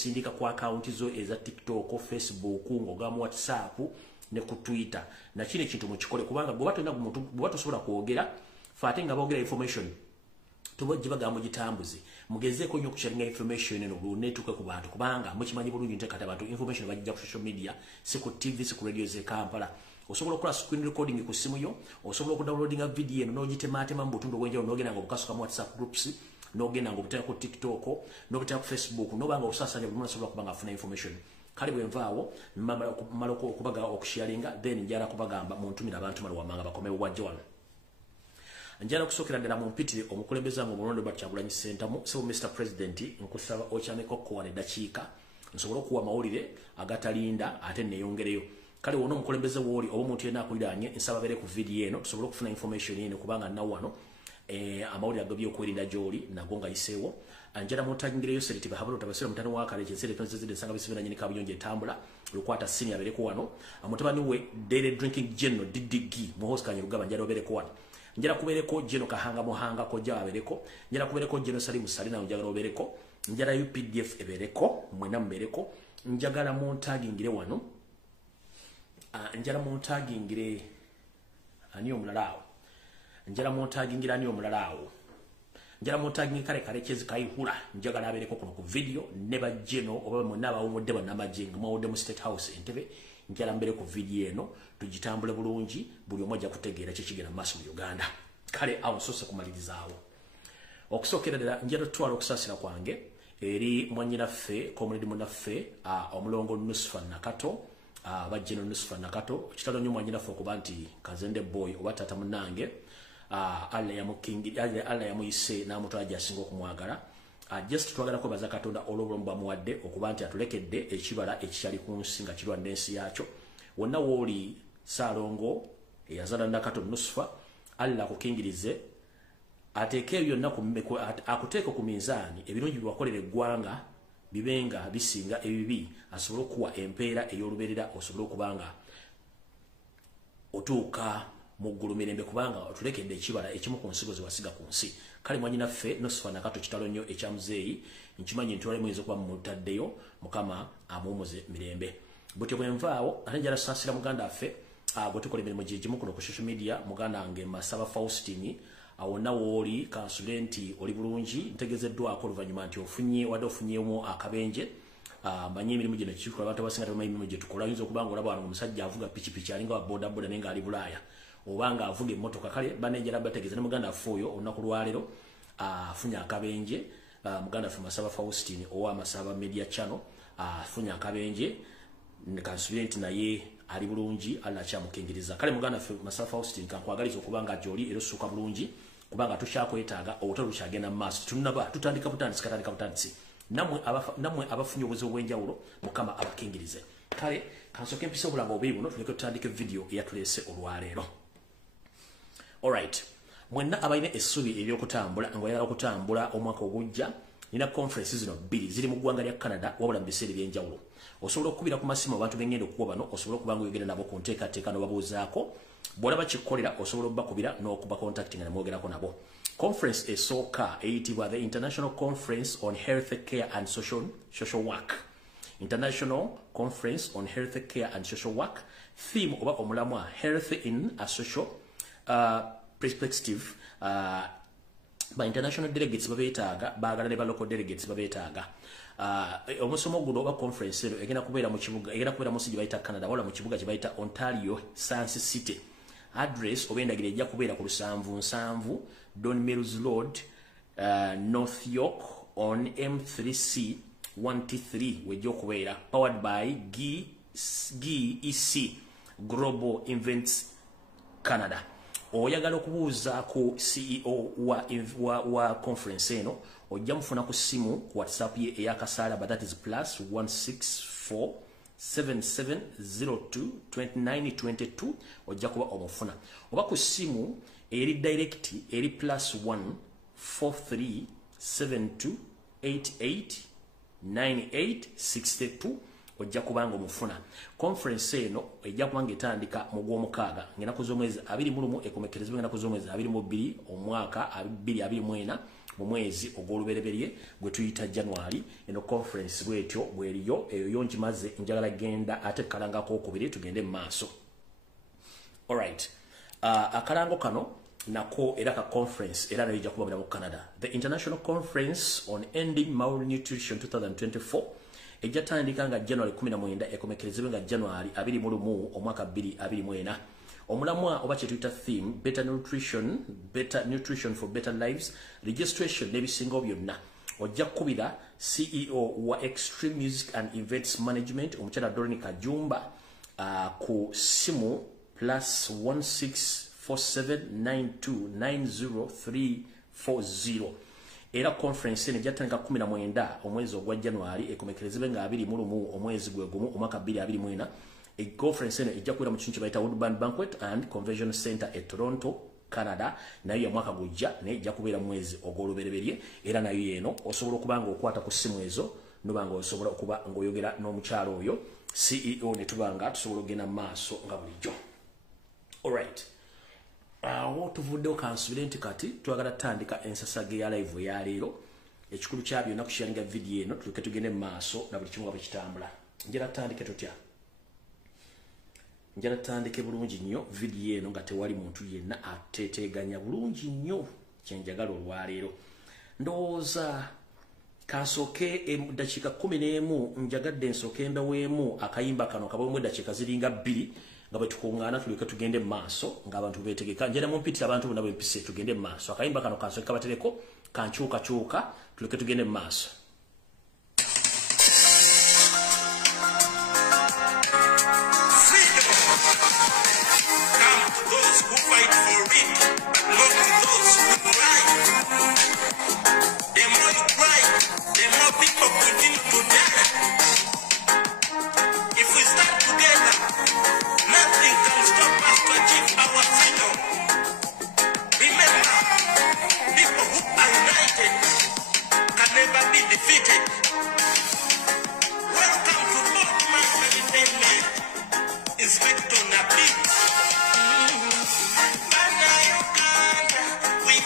kusindika kwa account zo eza TikTok, Facebook, ngogamu WhatsApp ne ku Twitter. Na kine kintu mukikole kubanga bwe batenda gumuntu bwe batosobola kwogera fate nga boogera information tubajja bagamba gitambuze mugezeko nnyo kusharinga information eno lunetuke ku bantu kubanga mukimanyi bulungi nte kata abantu information bajja ku social media si ku TV si ku radio ze Kampala osobola okukola screen recording ku simu yo osobola okudownloadinga video eno n'ogitematema mu butundu bw'enjawulo n'ogenda nga obukasuka mu WhatsApp groups n'ogenda nga obuteka ku TikTok n'obuteka ku Facebook n'obanga osasanya buli muntu asobola kubanga afuna information kale bwe nvaawo mmala okubaga okusharinga then njala kubagamba muntumira abantu malwa manga bakomewo wajja wano njala kusokera ddala mu mpitire omukulembeza ngo mulondo Kyagulanyi Ssentamu so Mr President nkusaba ochameko ko wane dakiika nsobola okuwa mawulire agatalinda ate neyongereyo kale wono omukulembeza woli oba omuntu yenna akuliranye nsaba bere ku video eno tusobole okufuna information eno kubanga nawo wano amawulire agabye okwerinda gy'oli nago nga yiseewo anjala mutangireyo seriti bahabalo tabasira mutano wakale kyesere tonzezide sanga bisibira nyini kabuyonje tambula lukwata senior bereko wano amutabani we daily drinking general DDG muhoskanye rugaba njala obereko wano njala kubereko jeno kahanga muhanga ko jawa bereko njala kubereko jeno salimu salina njala obereko njala UPDF ebereko mwena mbereko njagala muntagingire wano njala muntagingire ani omulalawo njala muntagingire ani omulalawo njala muntagingire kale kale kyezi kayihula njagala abereko kuno ku video neba jeno oba mwena bawumudde banamajenga mwawudde mu State House Entebbe njala mbere ku video eno tujitambule bulungi buli omoja kutegeera kikigenda maso mu Uganda kale awo sose kumalirizawo okusokera ddala njala twala okusasira kwange eri mwanyina ffe community munaffe omulongo Nusfa Nakato bajjeno Nusfa Nakato kitalo nnyo mwanyina ffe okuba nti kazende boy oba tata munange alla ya muyise n'amutwala gy'asinga okumwagala just twagala kwebaza Katonda olw'obulamu bwamuwadde okuba nti atulekedde ekibala ekikyali ku nsi nga kirwadde ensi yakyo wonna wooli Saalongo eyazaala Nakato Nusfa alla akukingirize ateeke ebyo byonna akuteeke ku minzaani ebirungi byewakolera eggwanga bibenga bisinga ebibi asobole okuwa empeera ey'olubeerera osobole okubanga otuuka mu ggulu mirembe kubanga otulekedde ekibala ekimu ku nsigo ze wasiga ku nsi kale mwanyinaffe Nusfa Nakato kitalo nnyo ekyamuzeeyi nkimanyi nti wali muyinza okuba mutaddeyo Mukama amuwumuze mirembe butyo bwe nvaawo ate njala tusaasira muganda waffe bwe tukola emirimu gye gimu kuno ku social media muganda wange Masaba Faustini awonna wooli kansule nti oli bulungi ntegezeddwako oluvannyuma nti ofunye wadde ofunyeemu akabenje manyi emirimu gino kikola abantu abasinga tebamanyi emirimu gye tukola oyinza okuba nga olaba wano omusajja avuga pikipiki alinga wa bodaboda naye nga ali Bulaaya obanga avuga emmotoka kale banenjala bategeeza ne muganda waffe oyo olunaku lwaleero afunye akabenje muganda waffe Masaba Faustini owa Masaba Media Channel afunye akabenje kansule nti naye ali bulungi alla kyamukingiriza kale muganda waffe Masaba Faustini kankwagaliza okubanga gy'oli era ossuuka bulungi kubanga tukyakwetaaga obutale bukyagenda mu maaso tunaba tutandika butandisi katandika butandisi nammwe abafunye obuzibu obw'enjawulo Mukama abakingirize kale kansooke empisa obulanga obubiri buno tuleke tutandike video eyatuleese olwaleero. Alright, mwenna abalina essubi ery'okutambula nga oyagala okutambula omwaka ogujja nina conference zino bbiri ziri mu ggwanga lya Canada wabula mu biseera eby'enjawulo osobola okukubira ku masimu abantu bengenda okukuba bano osobola okuba nga oyogera nabo ku nteekateeka n'obabuuzaako bw'olaba kikkolera osobola obbakubira n'okuba contacting ne mwogerako nabo. Conference esooka eyitibwa the International Conference on Health Care and Social Work. International Conference on Health Care and Social Work. Theme oba omulamwa Health in a Social Perspective. Ba international delegates babeetaaga baagala ne ba local delegates babeetaaga. Omusomo guno oba conference ero egenda kubeera mu kibuga egenda kubeera mu nsi gye bayita Canada wala mu kibuga kye bayita Ontario Sans City. Address oba endagiro ejja kubeera ku 7 Don Mills Road, North York on M3C 1T3 wejja okubeera powered by GEC Global Events Canada. Oyagala okubuuza ku CEO wa conference eno ojja mufuna ku simu ku WhatsApp ye eyakasaala but that is +164 7702 2922 ojja kuba omufuna oba ku simu eri direct eri +1 43 72 88 98 62 ojja kubanga omufuna. Conference eno ejja kubanga etandika mu gw'omukaaga ng'enaku z'omwezi 21 ekomekerezebwa ng'enaku z'omwezi 22 omwaka 2024 mu mwezi ogw'olubereberye gwe tuyita January. Eno conference bwetyo bweriyo eyo yonjimaze njagala genda ate kalanga ko kubiri tugende maaso. All right. Akalango kano nako era ka conference era nayo kuba mu Canada. The International Conference on Ending Malnutrition 2024 ejatandika nga January 19 ekomekerezebwa nga January 21 omwaka 2024. Omulamwa oba kyetuyita theme better nutrition for better lives. Registration n'ebisingo byonna ojja kubira CEO wa Extreme Music and Events Management omukyala Doreen Kajumba ku simu +16479290340. Era conference ene jatandika 19 omwezi ogwa January ekomekerezebwa nga 21 omwezi gwe gumu omwaka 2024. A conference ene ejja kubeera mu kintu kye bayita Woodburn Banquet and Convention Center e Toronto, Canada. Nayo ya mwaka gujja ne ejja kubeera mwezi ogw'olubereberye era nayo yeno osobola okuba nga okwata ku simu ezo nobanga osobola okuba ng'oyogera n'omukyalo oyo CEO ne tubanga tusobola ogenda maaso nga bulijjo. Alright. Tuvuddewo kansubire nti kati twagala tandika ensasage ya live ya leero. Ekikulu kya byonna kusharinga video eno tuleke tugende maaso na buli kimu nga bwe kitambula. Njala tandike tutya. Njala tandike bulungi nnyo video eno nga tewali muntu yenna ateteganya bulungi nnyo kyenjagala olwaleero. Ndowooza kasoke dakiika 11 njagadde ensooke embeweemu akayimba kano kabwemu eddakiika ziringa 2 nga bwe tukungana tuleke tugende maaso ng'abantu beetegeka. Njala mumpitira abantu bonna bwe mpise tugende maaso. Akayimba kano kasoke kabatereko kankyuka tuleke tugende maaso. We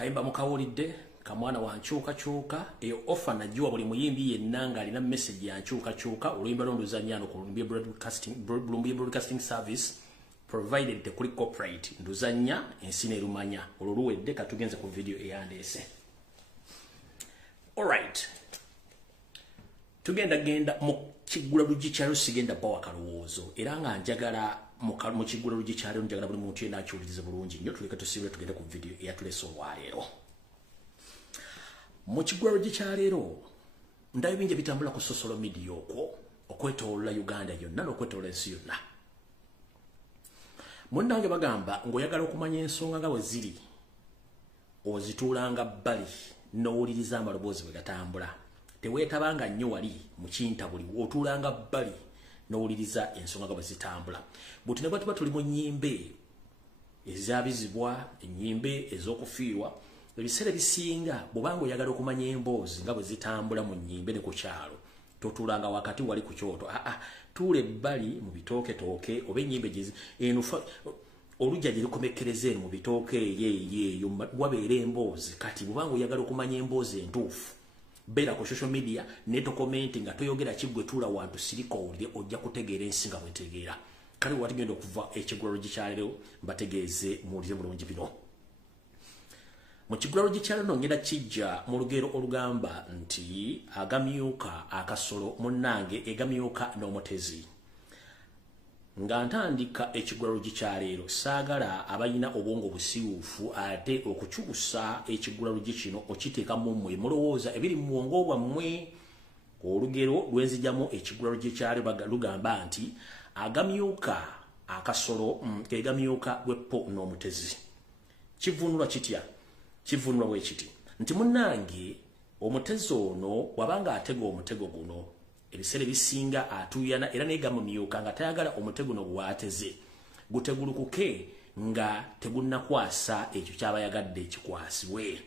kayimba mukawulidde kamwana wanchuuka eyo offer najua buli muyimbi yenanga alina message yanchuuka oluyimba londuzanyano ku Lumbuye broadcasting service provided the kuli corporate nduzanya ensine erumanya oluluwedde katugenze ku video eyandese. Alright, tugenda mu kigula lugikyalo sigenda bawa kalowoozo era nga njagala mu kigula lugikyalo njagala buli muntu yenna akyulirize bulungi nnyo tuleka tusibire tugende ku video eyatulese olwaleero. Mu kigula lugikyaleero ndayo bingi bitambula ku social media okwetoolola Uganda yonna n'okwetoolola ensi yonna. Munnange bagamba ng'oyagala okumanya ensonga nga bwe ziri ozituulanga bbali n'owuliriza amaloboozi bwe gatambula. Teweetabanga nnyo wali mu kintabuli otuulanga bbali n'owuliriza ensonga nga bwe zitambula. Buti ne bwe tuba tuli mu nnyimbe ezaabizibwa, ennyimbe ez'okufiirwa, ebiseera bisinga bw'obanga oyagala okumanya emboozi nga bwe zitambula mu nnyimbe ne ku kyalo totuulanga wakati wali ku kyoto. Tuula ebbali mu bitooke oba ennyimbe olujja gye likomekkereza eno mu bitooke eyo wabeera emboozi. Kati bw'obanga oyagala okumanya emboozi entuufu beera ku social media ne tokomenti nga toyogera kiggwe tuula wantu sirika owulire ojja kutegeera ensi nga bwetegeera. Kale watigenda okuva ekigula lugikyaleero mbategeeze muwulire bulungi bino. Mu kigula lugikyalo no ngenda kijja mu lugero olugamba nti agamyuka akasolo munnange egamyuka n'omutezi. Nga ntandika ekigula lugikyaleero saagala abalina obwongo busiwuufu ate okukyusa ekigula lugi kino okiteeka mu mmwe mulowooza ebiri mu bwongo bwammwe. Olugero lwenzijjamu ekigula lugikyaleero lugamba nti agamyuka akasolo kegamyuka bw'eppo n'omutezi. Kivunulwa kitya? Kivunulwa bwe kiti nti munnange omutezi ono wabanga atega omutego guno ebiseera bisinga atuyana era negamumyuka nga tayagala omutego no gwateze gutegulukuke nga tegunnakwasa ekyo ky'abayagadde ekikwasibwe.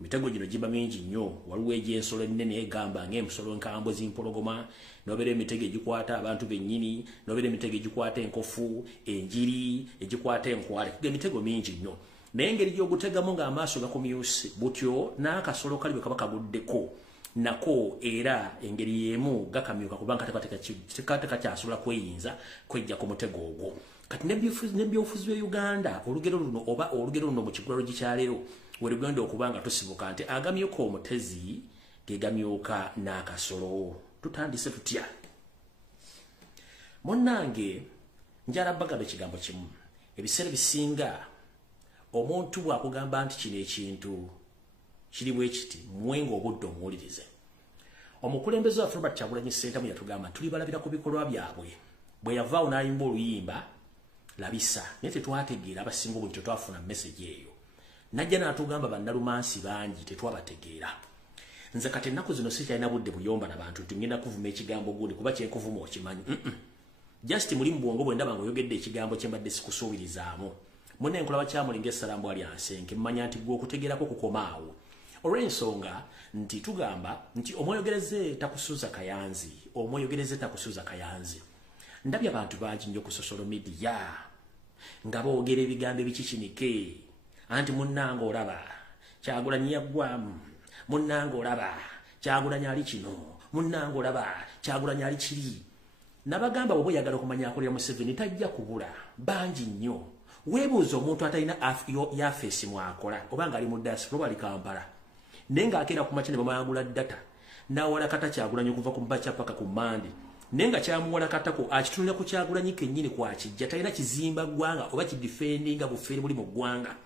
Emitego gino giba mingi nnyo. Waliwo egy'ensolo ennene egamba ng'emisolo enkambwe zimpologoma, nobeera emitego egikwata abantu bennyini, nobeera emitego egikwata enkofu, enjiri, egikwata enkwale. Emitego mingi nnyo. Naye engeri gy'ogutegamu ng'amaaso gakumyuse butyo n'akasolo kali bwe kaba kaguddeko nako era engeri y'emu gakamyuka kubanga tekakyasobola kweyinza kwejja ku mutego ogwo. Kati n'ebyobufuzi bya Uganda olugero luno oba olugero luno mu kigula lugikyaleero werugenda okuba nga tusibuka nti agamyuka omutezi gegamyuka n'akasolo. Tutandise tutya? Munnange njala bagamba ekigambo kimu. Ebiseera bisinga omuntu bw'akugamba nti kino ekintu kiri bwe kiti mwenga obudde omuwulirize. Omukulembeze waffe Robert Kyagulanyi Ssentamu yatugamba tuli balabira ku bikolwa byabwe. Bwe yavaawo n'ayimba oluyimba labisa naye tetwategeera abasinga obungi tetwafuna message eyo. Najja n'atugamba bannalumansi bangi tetwabategeera. Nze kati ennaku zino sikyalina budde buyomba n'abantu nti ngenda kuvuma ekigambo gundi kuba kyenkuvuma okimanyi. Just muli mu bwongo bwe ndaba ng'oyogedde ekigambo kye mbadde sikusuubirizaamu. Mune enkulaba kyamulinga essalamu ali ansenke mmanya nti gwe okutegeerako kukomaawo. Olw'ensonga nti tugamba nti omweyogereze takusuuza kayanzi, omweyogereze takusuuza kayanzi. Ndabye abantu bangi nnyo ku social media nga boogera ebigambo ebikikinike anti munnange olaba Kyagulanyi yaggwamu, munnange olaba Kyagulanyi ali kino, munnange olaba Kyagulanyi ali kiri. Nabagamba bwe oyagala okumanya akolera Museveni tajja kubula bangi nnyo. Weebuuza omuntu atalina yafeesi mwakola obanga ali mu diaspora ali Kampala naye ng'akeera ku makya ne bamayagula data n'awala kata Kyagulanyi okuva ku Mbakya paka ku Mmande naye nga kyamuwala katako akitunira ku Kyagulanyi kennyini kwakijja talina kizimba ggwanga oba kidifendinga bufeere buli mu ggwanga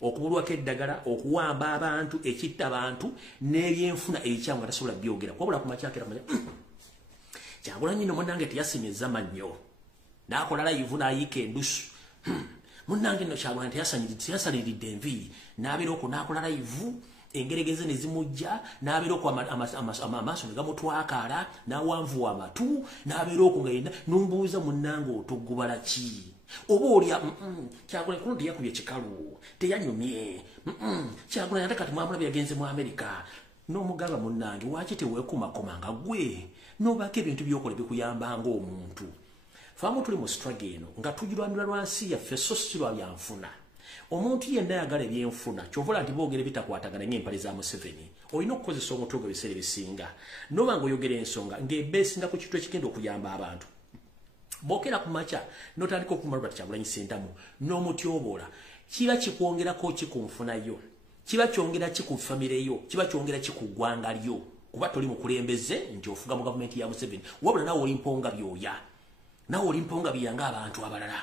okubulwako eddagala okuwamba abantu ekitta abantu n'ebyenfuna ekyamu nga tasobola byogera wabula ku makya akeera kumanya Kyagulanyi no munnange teyasenyeza mannyo n'akola live n'ayiika endusu munnange no Kyagulanyi teyasaniridde enviiri n'abeera okwo n'akola live engeregeze ne zimujja n'abeera okwo amaaso ne gamutwakaala n'awanvuwa amatu n'abeera okwo nga yenna n'ombuuza munnange otogubala ki oba olya Kyagulanyi kuno teyakubye kikalu teyanyumye Kyagulanyi ate kati mwamulabye yagenze mu Amerika n'omugamba munnange waaki teweekumakoma nga gwe n'obaako ebintu by'okola bikuyambanga omuntu. Faamu tuli mu struggle eno nga tujirwanira lwansi yaffe so si lwa byanfuna omuntu yenna ayagala ebyenfuna kyovola nti boogere bitakwatagana ng'empale za Museveni olina okukozesa omutwe gwe ebiseera ebisinga noba ng'oyogera ensonga ng'ebeesinga ku kintu ekigenda okuyamba abantu bookera ku makya n'otandika okuvuma Robert Kyagulanyi Ssentamu n'omutyoboola kiba kikwongerako ki ku nfuna yo kiba kyongera ki ku famire yo kiba kyongera ki ku ggwanga lyo kuba toli mukulembeze nti ofuga mu gavumenti ya Museveni wabula nawe oli mponga byoya nawe oli mponga byanga abantu abalala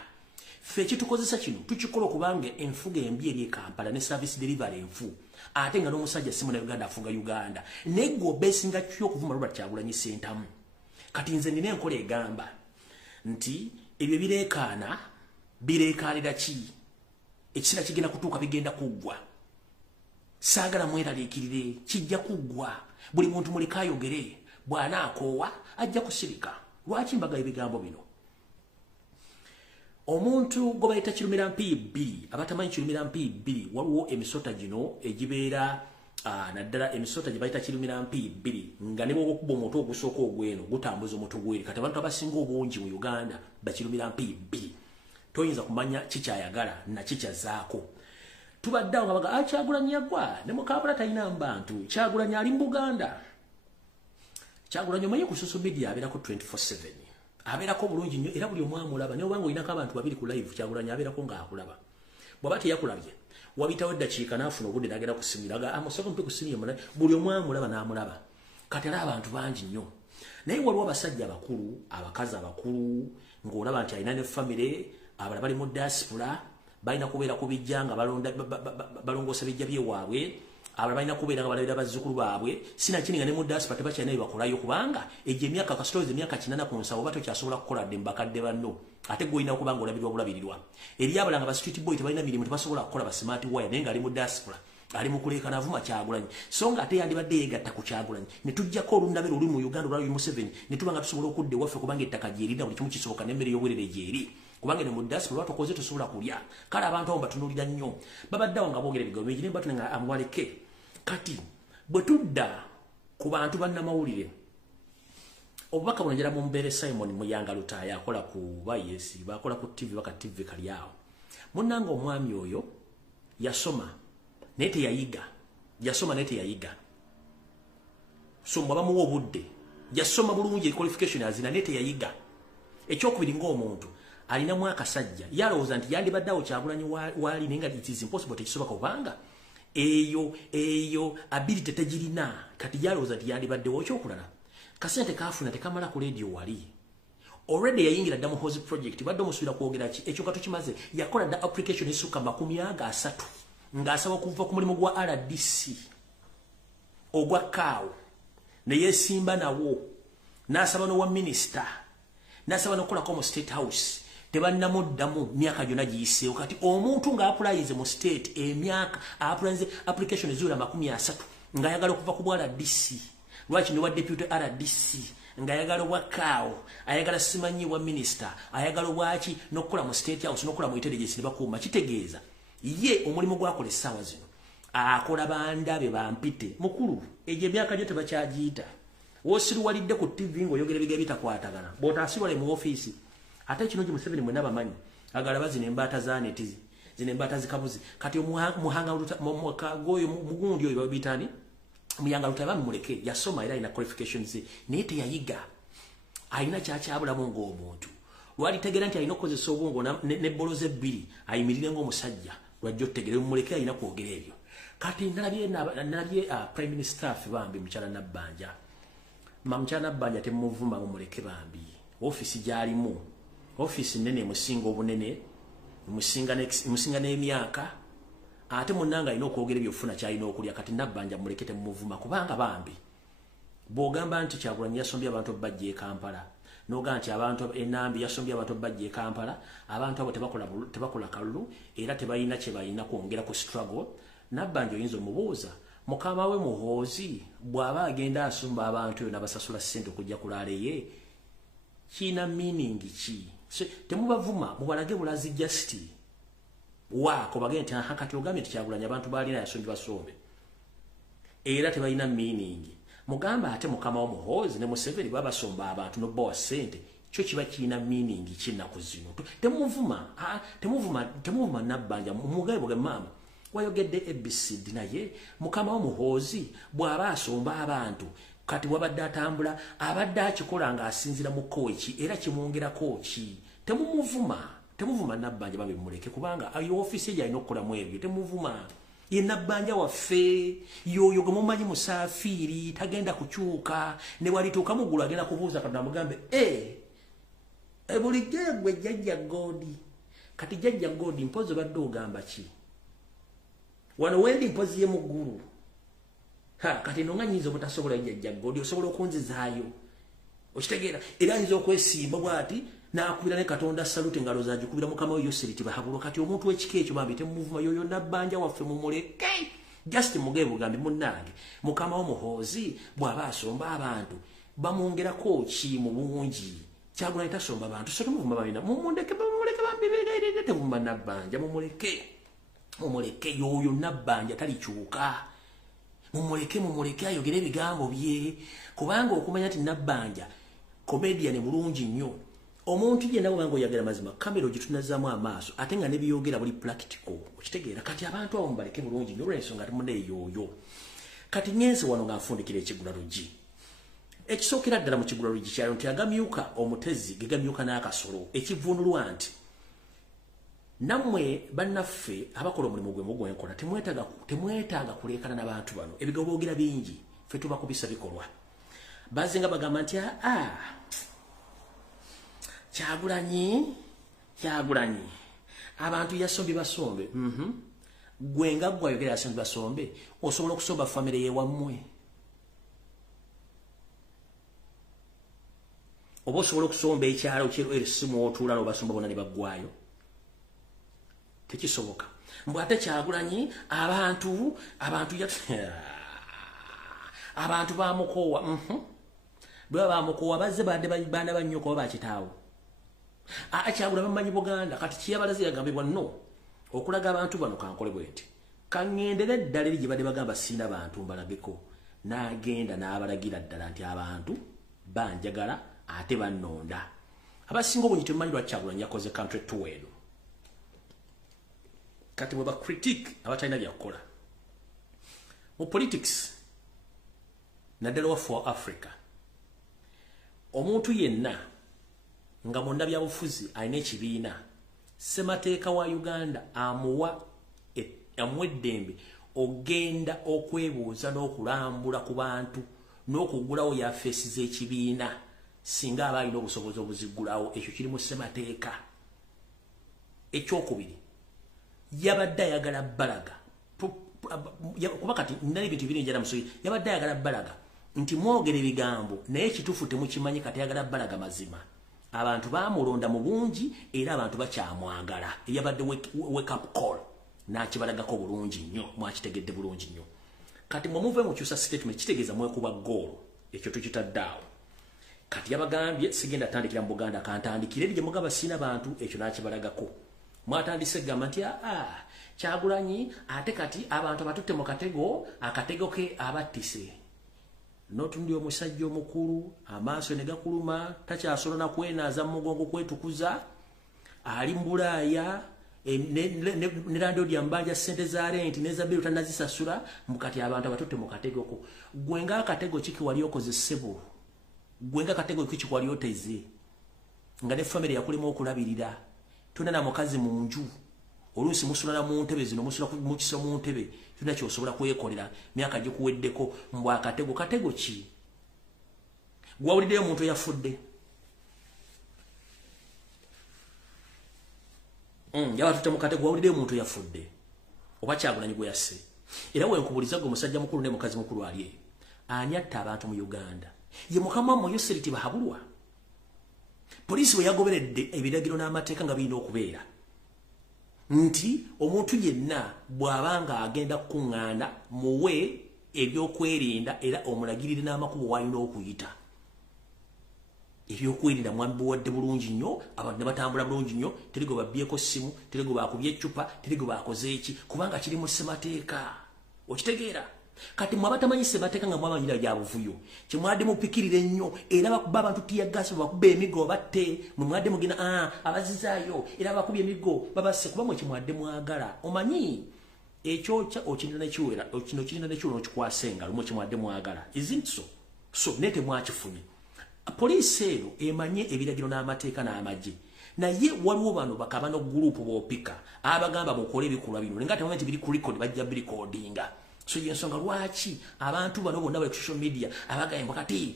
ffe ekitukozesa kino tukikola okubanga enfuga embi eri e Kampala ne service delivery enfu ate nga n'omusajja simu ne Uganda afuga Uganda neggo besinga kyo okuvuma Robert Kyagulanyi Ssentamu kati nze nina enkola egamba nti ebyo bireekaana bireekanira ki ekisira kigenda kutuuka bigenda kuggwa saagala mweraliikirire kijja kuggwa buli muntu muleka ayogere bw'anaakoowa ajja kusirika lwaki mbagayo ebigambo bino omuntu gwe bayita kirumira mpi abatamanyi kirumira mpi waliwo emisota gino egibeera naddala emisota gye bayita kirumira mpi nga ne bwokuba omutu ogusooka ogweno gutambuza omutu gweri kati abantu abasinga obungi mu Uganda bakirumira mpi toyinza kumanya kikyayagala na kikyazaako tubadde awo nga baga Kyagulanyi yagwa ne Mukabula talina mbantu Kyagulanyi ali mu Buganda Kyagulanyi omanyi ku social media abeerako 24/7 abeerako bulungi nnyo era buli omu amulaba naye obanga olinako abantu babiri ku live Kyagulanyi abeerako ng'akulaba bw'aba teyakulabye wabitawo eddakiika n'afuna obudde n'agenda ku ssimu laga amusooka mpe ku ssimu ye mulala buli omu amulaba n'amulaba kati era abantu bangi nnyo naye waliwo abasajja abakulu abakazi abakulu ng'olaba nti alina ne famire abala bali mu diaspora balina kubeera ku bijja nga balongoosa bijja byewaabwe abala balina kubeera nga balabira bazzukulu baabwe sinakini nga ne mu diaspora tebakyalina bibakolayo kubanga egyo emyaka kasitoozi emyaka 80 ku nsawo oba tokyasobola kukola dde mu bakadde banno ate gwolina okuba nga olabirwa bulabirirwa eri abala nga ba street boy tebalina mirimu tebasobola kukola ba smart wire naye nga ali mu diaspora ali mu kuleekana avuma Kyagulanyi so nga ate yandibadde yeegatta ku Kyagulanyi ne tujjako olundabiro oluli mu Uganda olwali Museveni ne tuba nga tusobola okudda ewaffe kubanga ettaka gyerina buli kimu kisooka n'emmere y'obwerere gyeri kubanga ne mu diaspora lwatukoze tusobola kulya kale abantu abo batunuulira nnyo babaddeawo nga boogera ebigambo bingi ne batu nga amwaleke kati bwe tudda ku bantu bannamawulire obubaka bunajala mu mbeere Simon Muyanga Lutaaya akola ku bayesi bakola ku TV baka TV kali awo munnanga omwami oyo yasoma naye teyayiga so mwabamuwa obudde yasoma bulungi qualification azina naye teyayiga ekyokubiri ng'omuntu alinamu akasajja yalowooza nti yandibaddeawo Kyagulanyi waali naye nga it is impossible tekisoboka kubanga eyo ability tegirina kati yalowooza nti yandibaddewo ekyokulala kasente kaafuna tekamala ku radio wali already yayingira dda mu house project badde omusuubira kwogera ki ekyo kato kimaze yakola dda application esukka 30 ng'asaba okuva ku mulimu gwa RDC ogwa kaawo ne yeesimba nawo n'asaba n'owa minisita n'asaba n'okukolako mu state house tebannamuddamu myaka gyonna giyiseewo kati omuntu ng'apulayize mu state emyaka apulayize application eziwera 30 ng'ayagala okuva ku bwa RDC lwaki ne wa deputy RDC ng'ayagala obwa kaawo ayagala simanyi wa minisita ayagala obwaki n'okukola mu state house n'okukola mu intelligence ne bakuuma kitegeeza ye omulimu gwakola essaawa zino akola bandabe bampite mukulu egyo emyaka gyo tebakyagiyita wosiruwalidde ku TV ng'oyogera ebiga bitakwatagana bw'otaasirwale mu ofiisi ate kino gye Museveni mwenna bamanyi agalaba zino embaata zaneti zino embaata zikabuzi kati muhangagoyo mugundi oyo babitani Muyanga Lutaaya bamuleke yasoma era ina qualifications naye teyayiga alina kyakyabulamu ng'omuntu lwalitegeera nti alina okukozesa obwongo ne boloze ebbiri ayimirire ng'omusajja lwajja otutegere mumuleke alina kwogera ebyo kati nalabye prime minister affe bambi mukyala Nabbanja mukyala Nabbanja temuvuma mumuleke bambi office gyalimu office nene musinga obunene musinga n'emyaka ate munnanga alina okwogera ebyofuna kyalina okulya kati Nabbanja mulekete mumuvuma kubanga bambi bw'ogamba nti Kyagulanyi yasombye abantu bajja e Kampala n'ogamba nti abantu enambi yasombye abantu bajja e Kampala abantu abo tebakola kalulu era tebalina kye balina kwongera ku struggle Nabbanja oyinza omubuuza mukama we muhoozi bw'aba agenda asumba abantu yo n'abasasula ssente okujja kulaala ye kiina meaning ki temubavuma mubalage bulazi justi waako bagende nti kati ogambye nti Kyagulanyi abantu balina yasombe basombe era tebalina meaning mugamba ate mukama wo muhoozi ne Museveni babasomba abantu n'obbawa ssente kyo kiba kirina meaning kinnaku zino. Temuvuma Nabbanja mugabe bwe mama wayogedde ABCD naye mukama w'omuhoozi bw'aba asomba abantu kati wabadde atambula abadde akikola ng'asinzira mu kooki era kimwongerako ki. Temuvuma Nabbanja babe muleke kubanga ayo ofisi ye alina okukolamu ebyo. Temuvuma ye Nabbanja waffe yoyo gwe mumanyi musaafiiri tagenda kukyuka ne walituuka mugulu agenda kubuuza Katonda mugambe bulijjo gwe jjajja Godi kati jjajja Godi mpozi badde ogamba ki wano wendi mpozi ye muggulu kati nonga nyinza obutasobola jjajja Godi osobola okunzizaayo okitegeera era ayinza okwesimba bw'ati n'akubira ne Katonda salute ngalo zaagikubira mukama we Yoseriti Bahabulwa kati omuntu w'ekika ekyo bambi temuvuma yoyo Nabbanja waffe mumuleke just mugabe bugambi munnange mukama w'omuhoozi bw'aba asomba abantu bamwongerako ki mu bungi Kyagulanyi tasomba abantu so temuvuma babina mumuleke bambi temuvuma Nabbanja mumuleke yoyo Nabbanja talikyuka mumuleke ayogera ebigambo bye kubanga okumanya nti Nabbanja comedian mulungi nnyo omuntu yenna bwanga oyagala mazima kamera ogitunazzaamu amaaso ate nga nebiyogera buli practical okitegeera kati abantu abo mubaleke bulungi nnyo olw'ensonga temuneeyooyo kati ngenze wano nga nfundikira ekigulalugi ekisookera ddala mu kigulalugi kyalo nti agamyuka omutezi gegamyuka n'akasolo ekivunulwa nti nammwe bannaffe abakola omulimu gwe mugwenkola temwetaaga kuleekana n'abantu bano ebigambo boogera bingi ffe tubakubisa bikolwa bazinga bagamba nti Kyagulanyi abantu yasombi basombe gwenga gwayogera yasombi basombe osobola okusomba famire ye wammwe oba osobola okusomba ekyalo kyero erisimu otuula n'obasomba bonna ne baggwayo tekisoboka mbw ate Kyagulanyi abantu bamukoowa bwe bamukoowa bazze badde baana bannyoko oba bakitaawo Kyagulanyi bamanyi Buganda kati kiyabalaze yagambibwa nno okulaga abantu bano kankole bwe nti kaŋŋendera eddala eri gye badde bagamba sina bantu mbalageko n'agenda n'abalagira ddala nti abantu banjagala ate bannonda abasinga obungi temumanyi lwaki Kyagulanyi yakoze country tour eno kati bwe bacritique abatalina byakukola mu politics naddala waffe wa Africa omuntu yenna nga mu ndabyabufuzi alina ekibiina ssemateeka wa Uganda amuwa eddembe ogenda okwebuuza n'okulambula ku bantu n'okugulawo yafeesi z'ekibiina singa aba alina obusobozi obuzigulawo ekyo kiri mu ssemateeka. Ekyokubiri yabadde ayagala bbalaga kuba kati nali ebintu biri njala musoyi yabadde ayagala bbalaga nti mwogera ebigambo naye ekituufu temukimanyi kati ayagala bbalaga mazima. Abantu bamulonda mu bungi era abantu bakyamwagala. Yabadde wake up call n'akibalagako bulungi nnyo mwakitegedde bulungi nnyo. Kati mwe mu kyusa statement kitegeeza mwekuba goal ekyo tukitaddaawo. Kati yabagambye sigenda tandikira mu Buganda kantandikire gye mugaba sina bantu ekyo n'akibalagako. Mwatandise gamba nti Kyagulanyi ate kati abantu abatutte mu akatego ke abattise. Notundi omusajja omukulu amaaso ne gakuluma takyasobola na kwenaaza mu mugongo kwetukuza ali mbulaaya ne rando lyambanja sente za rent ne zabiru tanazisasula mukati abantu abatutte mu katego ko. Gwenga akatego kiki wali okozesebo gwenga akatego kiki wali oteze nga ne family yakulima okulabirira tuna na mukazi mu nju olusi musula mu ntebe zino musula mu kiso mu ntebe tuna kyosobola kwekolera myaka gikuweddeko mbwa akatego ki gwawulidde omuntu yafudde yabatutte mu katego gwawulidde omuntu yafudde oba Kyagulanyi gwe yasse era wenkubuliza gwe musajja mukulu ne mukazi mukulu ali anyatta abantu mu Uganda ye mukama mu Yoseriti Bahabulwa. Polisi we yagoberedde ebiragiro n'amateeka nga birina okubeera nti omuntu yenna bw'abanga agenda kukuŋŋaana muwe ebyokwerinda era omulagirire n'amakubo w'alina okuyita. Ebyokwerinda mwambiwadde bulungi nnyo abantu ne batambula bulungi nnyo teri gwe babbyeko ssimu teri gwe baakubye eccupa teri gwe baakoze eki kubanga kiri mu ssemateeka okitegeera. kati mwabatamanyise bateka nga mwabanyira bya buvuyo kimwadde mupikirire nnyo era bakuba abantu tiya gas bakuba emigo batte mwadde mugina abazizayo era bakubye emigo babase kuba mwe kimwadde mwagala omanyi ekyo cha okinina nekiwera okino kinina nekiwera okikwasenga lumo kimwadde mwagala isn't so nete mwakifuni police ero emanye ebiragiro n'amateeka n'amagye naye waliwo bano bakaba no group bopika abagamba mukole ebikolwa bino ngate moment biri ku record bajja biri recordinga so yensonga lwaki abantu bano bonna bali ku social media abagamba kati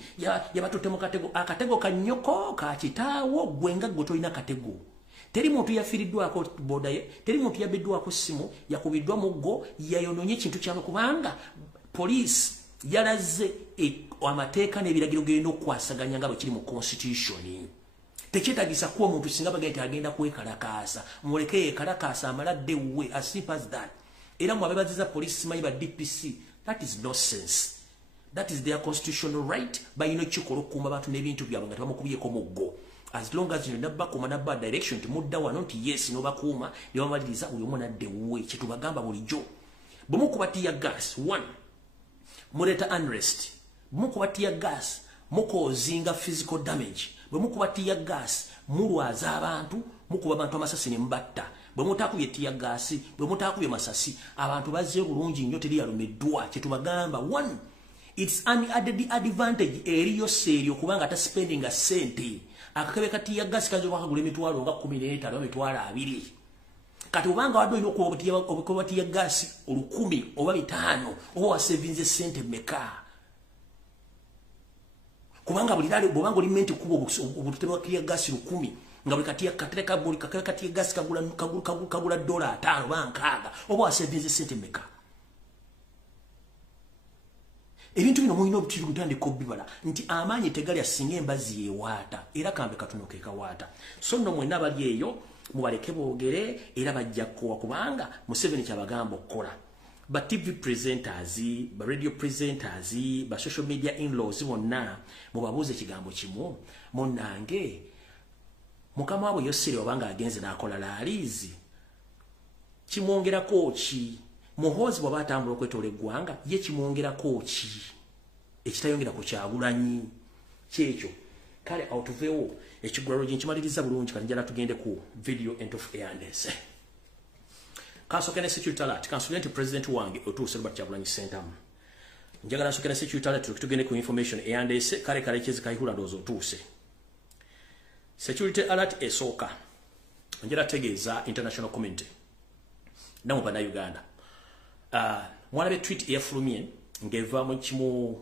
yabatutte mu akatego kanyoko ka kitaawo gwenga gotolina katego teri muntu yafiridwako boda ye teri muntu yabiddwako simu yakubiddwa muggo yayononye kintu kyano kubanga police yalaze amateeka n'ebiragiro genda okwasaganya nga bwe kiri mu constitution tekyetagisa kuwa muntu singa bagenda agenda kwekalakaasa muleke yekalakaasa amaladde we as simple as that era mwabebaziza police simanyi ba DPC that is nonsense that is their constitutional right bayino kikola okuuma abantu n'ebintu byabwe nga tebamukubyeko muggo as long as you nabakuma nabba direction timudda wano nti yes nobakuuma nebamaliriza buli omu nadde we kyetubagamba bulijjo bwemukubatiya gas one muleta unrest bwemukubatiya gas mukozinga physical damage bwemukubatiya gas mulwaza abantu mukuba abantu amasasi ne mbatta bwemutakubye tiya gas bwemutakubye masasi abantu bazze bulungi nnyo teri yalumiddwa kyetubagamba one it's an added advantage eriyo serio kubanga ta spending a sente akakebe katiya gas kazo bakagula emitwalo nga 15 emitwalo 2 kati ubanga wado ino kubatiya gas 10 oba 5 oba savinze sente meka kubanga bulidale bobanga olimenti kubo obutebe katiya gas 10 nga buli katiya katereka buli katiya gas kagula $5 bankaga oba savinze sente meka ebintu bino mulina obutiri gutandika obbibala nti amaanyi tegali asinga embazi yewaata era kambe katunuka ekawaata so nno mwenna bali eyo mubaleke boogere era bajja kuwa kubanga Museveni kyabagamba okukola ba TV presenters ba radio presenters ba social media in-laws bonna mubabuuze ekigambo kimu munnange mukama wabwe Yoseri obanga agenze n'akola laalizi kimwongerako ki Muhozi bwaba atambula okwetoola eggwanga ye kimwongerako ki ekitayongera ku Kyagulanyi kyekyo kale autuvewo ekigwalo nkimaliriza bulungi kati njala tugende ku video end of ANDS kansokene security alert kansulenti president wange otuuse Robert Kyagulanyi Center njagala nsokene security alert tugende ku information ANDS kale kyezi kayihula ndozo otuuse security alert esooka njala tegeeza international community namu bana Uganda mwana be tweet eyafulumye ngeva mu kimu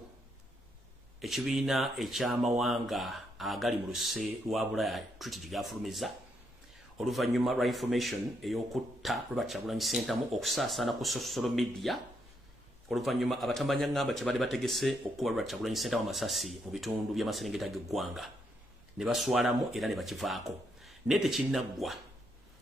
ekibiina ekyamawanga agali mu luse lwa Bulaya tweet gigafulumiza oluvanyuma lwa information eyokutta Robert Kyagulanyi Center mu okusaasana ku social media oluvanyuma abatambanya ngamba kyabali bategese okuwa Robert Kyagulanyi Center amasasi mu bitundu by'amaserengeta g'eggwanga ne baswalamu era ne bakivaako naye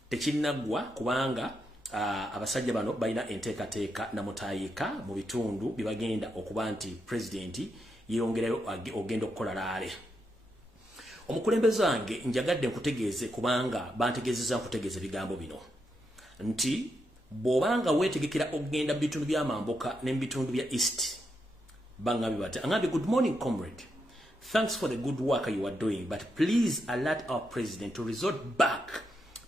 tekinnagwa kubanga abasajja bano balina enteekateeka namutaayika mu bitundu bibagenda okuba nti president yeyongerayo ogenda okukola laale omukulembeze wange njagadde nkutegeeze kubanga bantegeezeza nkutegeeza ebigambo bino nti bw'obanga weetegekera okugenda mu bitundu by'amamboka ne mu bitundu bya east bangambye bati angambye good morning comrade, thanks for the good work you are doing, but please alert our president to resort back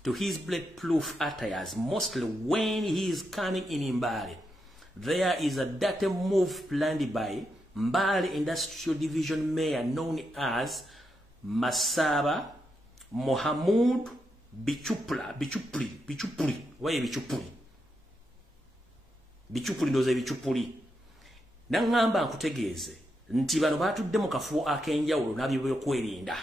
to his bulletproof attires, mostly when he is coming in Mbale. There is a dirty move planned by Mbale Industrial Division Mayor known as Masaba Mohamud Bichupuri. Why Bichupuri? Bichupuri ndoze Bichupuri. Nangamba nkutegeeze nti bano batudde mu kafubo ak'enjawulo n'abyokwerinda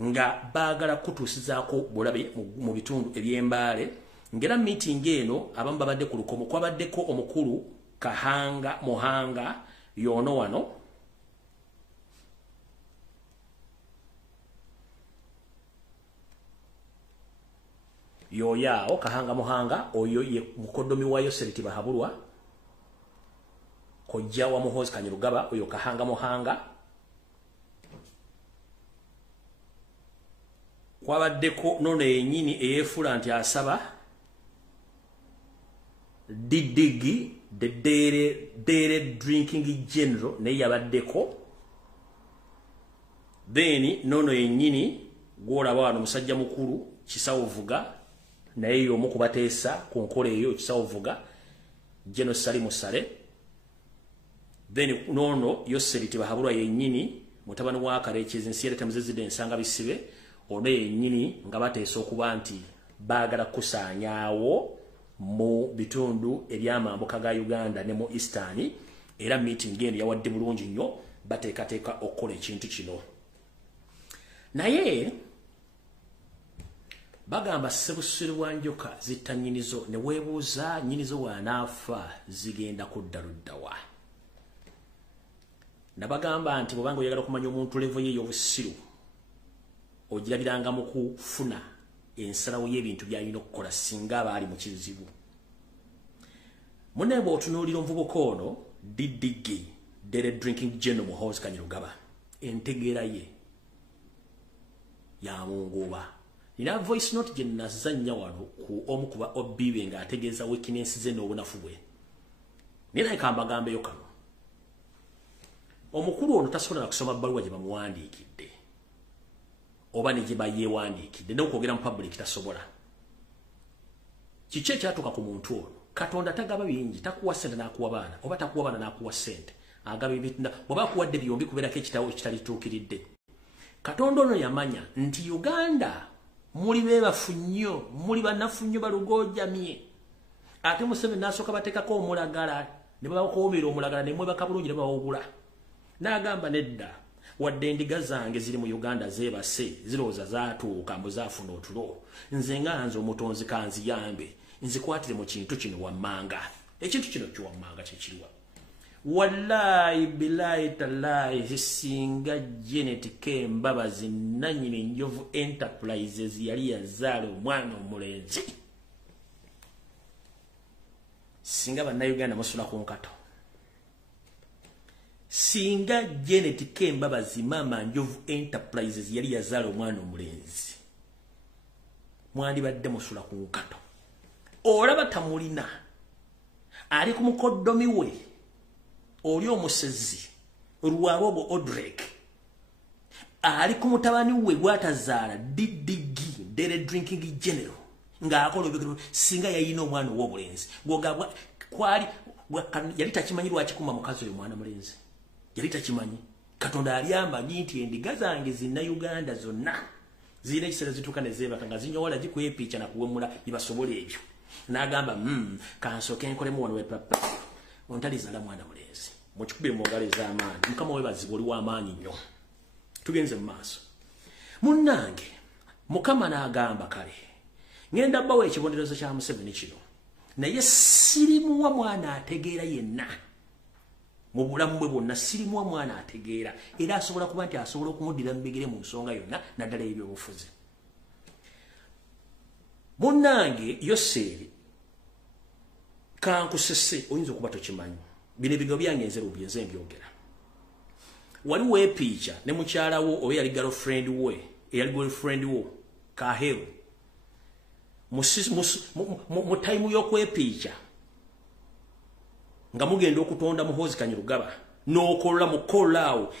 nga baagala kutuusizaako bulabe mu bitundu eby'Embale ngera meeting eno abamu babadde ku lukomo kwabaddeko omukulu Kahanga Muhanga yono wano yoyao Kahanga Muhanga oyo ye mukodomi wayo Seriti Bahabulwa kojja wa Muhozi Kanyirugaba oyo Kahanga Muhanga kwabaddeko nono yennyini eyefula nti asaba Didigi the daily drinking general ne yabaddeko then nono yennyini gwola bano musajja mukulu Kisawuvuga naye yomu kubateesa ku nkola eyo Kisawuvuga General Salimu Sale then nono Yoseriti bahabulwa yennyini mutabani wa Karekyezi nsiyere tamuzizide ensanga bisibe ono yennyini nga bateesa okuba nti baagala kusaanyaawo mu bitundu ebyamambuka ga Uganda ne mu Eastern era meeting eno yawadde bulungi nnyo bateekateeka okukola ekintu kino naye bagamba Ssebusiru bwa Njoka zitta nnyinizo ne weebuuza nnyinizo wanaafa zigenda kuddaruddawa nabagamba nti bw'obanga oyagala okumanya omuntu levo ye y'obusiru ogirabiranga mu kufuna ensalawo y'ebintu by'alina okukola singa aba ali mu kizibu munne bw'otunuulira omuvubuka ono Didigi Daily Drinking General Muhoozi Kanyarugaba entegeera ye ya munguba nina voice note gye nazannya wano ku omu kuba obbibe ng'ategeeza weakness ze n'obunafu bwe ninaye kambagambeyo kano omukulu ono tasobola na kusoma bbaluwa gye bamuwandiikidde oba ne gye bayeewandiikidde n'okwogera mu public tasobola kiki ekyatuuka ku muntu ono Katonda tagaba bingi takuwa ssente n'akuwa baana oba takuwa baana n'akuwa ssente agaba ebitunda bw'oba akuwadde byombi kubeerako ekitabo ekitalituukiridde Katonda ono yamanya nti Uganda muli beebafu nnyo muli bannafu nnyo balugojamye ate Museveni n'asooka bateekako omulagala ne babakoomera omulagala ne mwebaka bulungi ne bawugula n'agamba nedda wadde endiga zange ziri mu Uganda zeebase zirowooza zaatuuka mbu zaafuna otulo nze nga nze omutonzi kanziyambe nzikwatire mu kintu kino wammanga ekintu kino kiwammanga kyekiriwa wallahi billahi tallahi singa Janet Kembabazi nannyini Enjovu Enterprises yali yazaala omwana omulenzi singa bannayuganda musula ku nkato singa Janet Kembabazi mama Enjovu Enterprises yali yazaala omwana omulenzi mwandibadde musula ku nkato olaba tamulina ali ku mukoddomi we oli omusezi Lwabogo Odrek ali ku mutabani we gwatazaala Didigi Daily Drinking General ng'akola ebigero singa yayina omwana ow'obulenzi gwogabwa kwali yali takimanyi lwaki kuma mukazi oyo mwana mulenzi yali takimanyi Katonda ali amanyi nti endiga zange zinna Uganda zonna zirina ekiseera zituuka ne zeebaka nga zinyowola gikwepiica na kuwemula ibasobole ebyo n'agamba kansooke nkolemu wano wepapa ontalizaala mwana mulenzi mukikubire mu ngalo ez'amaanyi mukama weebazibwa oli w'amaanyi nnyo tugenze mu maaso munnange mukama n'agamba kale ngenda bbawo ekibonerezo kya Museveni kino naye sirimuwa mwana ategeera yenna mu bulamu bwe bwonna sirimuwa mwana ategeera era asobola kuba nti asobola okumuddira mu bigere mu nsonga yonna naddala ebyobufuzi munnange Yoseri kankusese oyinza okuba tokimanyi bino ebigo byange nze lubyenze mbyogera waliwo epiica ne mukyalawo oba yali girlfriend we eyali girlfriend wo Kaheru mu time y'okwepiica nga mugenda okutonda Muhoozi Kanyarugaba n'okola mu kolaawo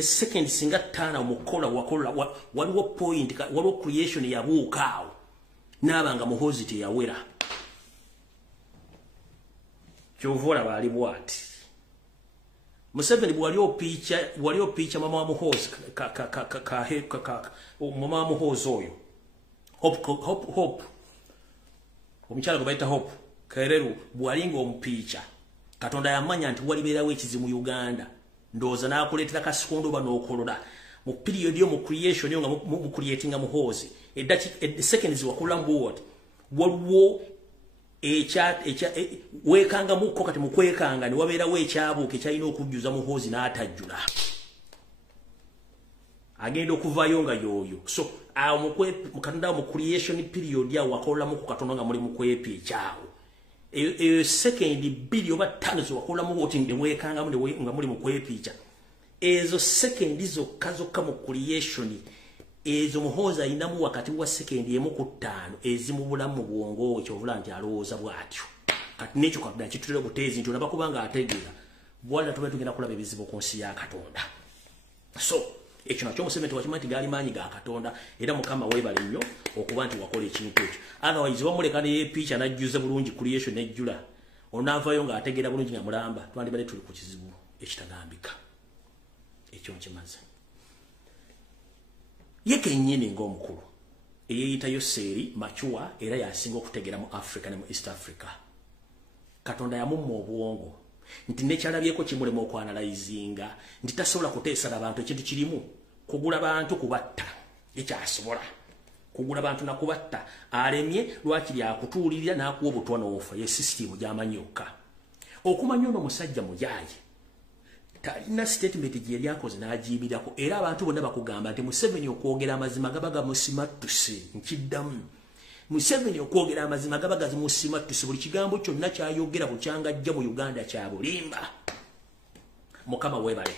second singa ttaana mukola wakola waliwo point waliwo creation yabuukaawo n'abanga Muhoozi teyawera kyovula bali bwati Museveni bwali opiica mama wa Muhoozi mama wa Muhoozi oyo Hope omukyala gwe bayita Hope Kaireru bwalinga omupiica Katonda yamanya nti walibeerawo ekizibu mu Uganda ndowooza n'akuleetera kasikondo oba n'okolola mu period yo mu creation yo nga mu creatinga Muhoozi seconds wakola mbuwot waliwo wekanga mukko kati mukwekanga ne wabeerawo ekyabuuka ekyalina okujjuza Muhoozi n'atajjula agenda okuvayo nga yoyo so Katonda mu creation period ya wakola mu Katonda nga muli mu kwepiicaawo second billion oba ttaano ziwakola mu woti ndemwekanga nga muli mu kwepiica ezo second zokka mu creation ezo Muhoozi ayinamu wakati wa second emu ku ttaano ezimu bulamu mu bwongo kyovula nti alowooza bw'atyo kati nekyo kabda kitulira butezi nti olaba kubanga ategeera bwala tuba tugenda kulaba ebizibu ku nsi ya Katonda. So ekyo nakyo Museveni wakimanyi gali maanyi ga Katonda era Mukama weebale nnyo okuba nti wakola ekintu ekyo. Otherwise bamuleka ne picha najjuza bulungi creation ejjula onaavayo nga ategeera bulungi nga mulamba twandibale tuli ku kizibu ekitagambika. Ekyo nkimaze. Yeke nnyini ng'omukulu eyeyitayo Seeri Machuwa era yasinga okutegeera mu Africa ne mu East Africa. Katonda yamumma obwongo nti nekyalabyeko kimulema okwanalizinga nti tasobola kuteesala abantu ekintu kirimu kugula bantu kubatta ekyasobola kugula bantu nakubatta alemye lwakiri akutuulirira n'akuwa obutwa n'ofa ye system gy'amanyokka okumanya ono musajja mujaaye talina statement gye yali akoze n'agiibirako era abantu bonna bakugamba nti Museveni okwogera amazima gaba gamusimattuse nkiddamu Museveni okwogera amazima gaba gamusimattuse buli kigambo kyonna kyayogera bukyanga ajja mu Uganda kya bulimba. Mukama weebale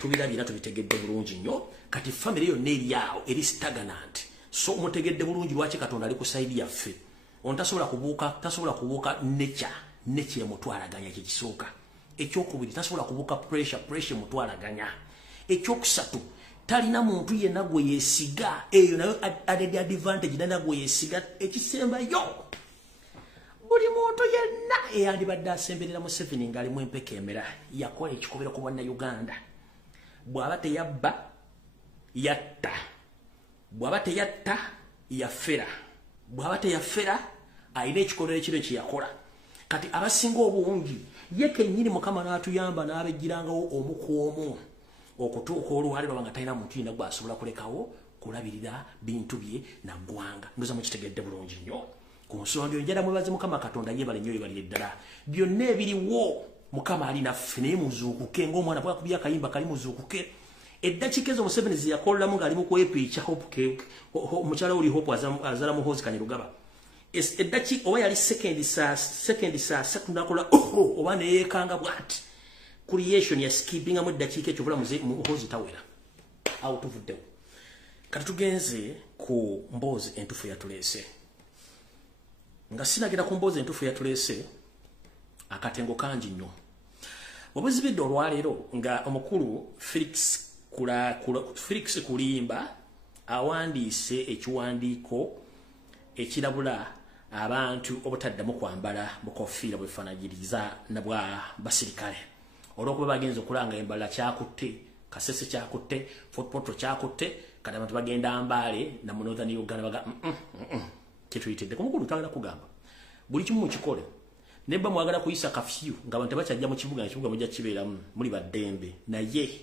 tubirabira tubitegedde bulungi nnyo kati family yonna eri awo eri stagnant so mutegedde bulungi lwaki Katonda ali ku side yaffe on tasobola kubuuka nature mutwalaganya kikisooka. Ekyokubiri tasobola kubuuka pressure mutwalaganya. Ekyokusatu talina muntu yenna gwe yeesiga eyo nayo added advantage nana gwe yeesiga ekisembayo buli muntu yenna eyandibadde asemberera Museveni ng'alimu empeka emera yakola ekikobera ku bannayuganda. Bw'aba teyabba yatta, bw'aba teyatta yafera, bw'aba teyafera alina ekikolero ekiro kyeyakola. Kati abasinga obungi ye kennyini Mukama n'atuyamba n'abejjirangawo omu ku omu okutuuka olwaliro nga talina muntu yenna gw'asobola kulekawo kulabirira bintu bye na ggwanga. Ndoza mukitegedde bulungi nnyo ku nsonga njala mwebaze Mukama Katonda yeebale nnyo yeebalire ddala byonna ebiriwo Mukama ali naffe naye muzuukuke ng'omwana bwakubya akayimba kali muzuukuke. Eddakiika ezo Museveni ze yakoleramu ng'ali mu kwepiica omukyala oli Hope azala Muhoozi Kanyarugaba eddakiika oba yali sekendi saa 3 nakola oba neyeekanga bw'ati creation ya skippinga mu eddakiika ekyo bula Muhoozi tawera awo tuvuddewo. Kati tugenze ku mboozi entufu yatuleese nga sinagenda ku mboozi entufu yatuleese akatengo kangi nnyo. Obuzibidde olwaleero nga omukulu Felix Kulimba awandiise ekiwandiiko ekirabula abantu obutaddamu kwambala bukofiira bwefaanagiriza nabwa basirikale olw'okuba bagenza okulanga embala kyakutte Kasese kyakutte Fort Portal kyakutte kati abantu bagenda Mbale na mu Northern Uganda baga kituyitidde ku mukulu twagala kugamba buli kimu mukikole nebba mwagala kuyisa kafyu ng'abantu bakyajja mu kibuga mujja kibeeramu muli baddembe naye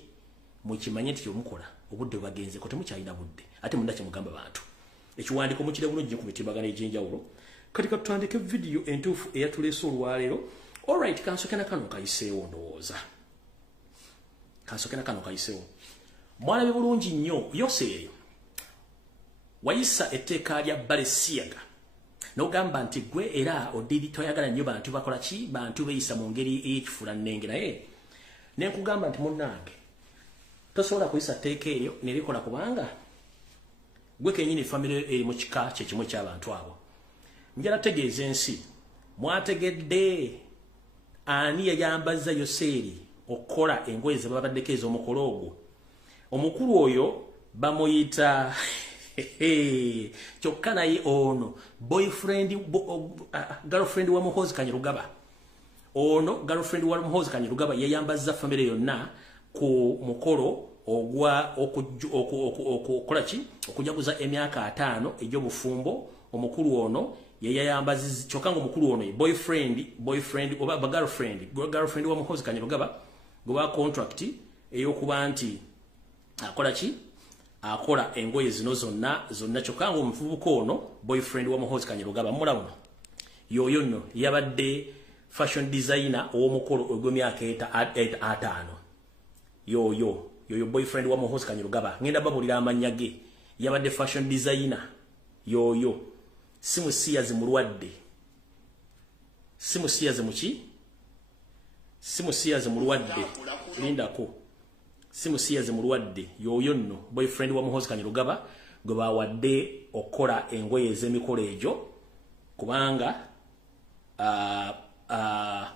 mukimanye nti kyomukola obudde bagenze ko temukyalina budde ate munda kyemugamba bantu ekiwandiiko mukire bulungi ku mitimbagano egy'enjawulo. Kati katutandike video entuufu eyatuleese olwaleero. Alright, kansokena kano kayiseewo ndowooza mwalabe bulungi nnyo Yoseeri wayisa etteeka lya Balesiyaga n'ogamba nti gwe era odiri toyagala nnyo bantu bakola ki bantu beeyisa mu ngeri ey'ekifula nnenge naye nenkugamba nti munnange tosobola kuyisa tteeka eryo nerikola kubanga gwe kennyini famire eri mu kika kyekimu eky'abantu abo. Njala tegeeza ensi mwategedde ani yayambazza Yoseeri okukola engoye ze babaddeko ez'omukolo ogwo. Omukulu oyo bamuyita kyokka naye ono girlfriend wa Muhoozi Kanyarugaba ono girlfriend wa Muhoozi Kanyarugaba yayambazza famire yonna ku mukolo ogwa okukola ki okujaguza emyaka 5 egy'obufumbo. Omukulu ono yayambaziza kyokka nga omukulu ono boyfriend oba girlfriend wa Muhoozi Kanyarugaba gwe contract ey'okuba nti akola ki akola engoye zino zonna kyokka nga omuvubuka ono boyfriend wa Muhoozi Kanyarugaba mulawuno yoyo nno yabadde fashion designer ow'omukolo ogw'emyaka 5 yoyo boyfriend wa Muhoozi Kanyarugaba ngenda babulira amannya ge yabadde fashion designer yoyo simusiyazi mulwadde simusiyazi mulwadde lindako simusiyazi mulwadde yoyo nno boyfriend wa Muhoozi Kanyarugaba gwe bawadde okukola engoye ez'emikolo egyo kubanga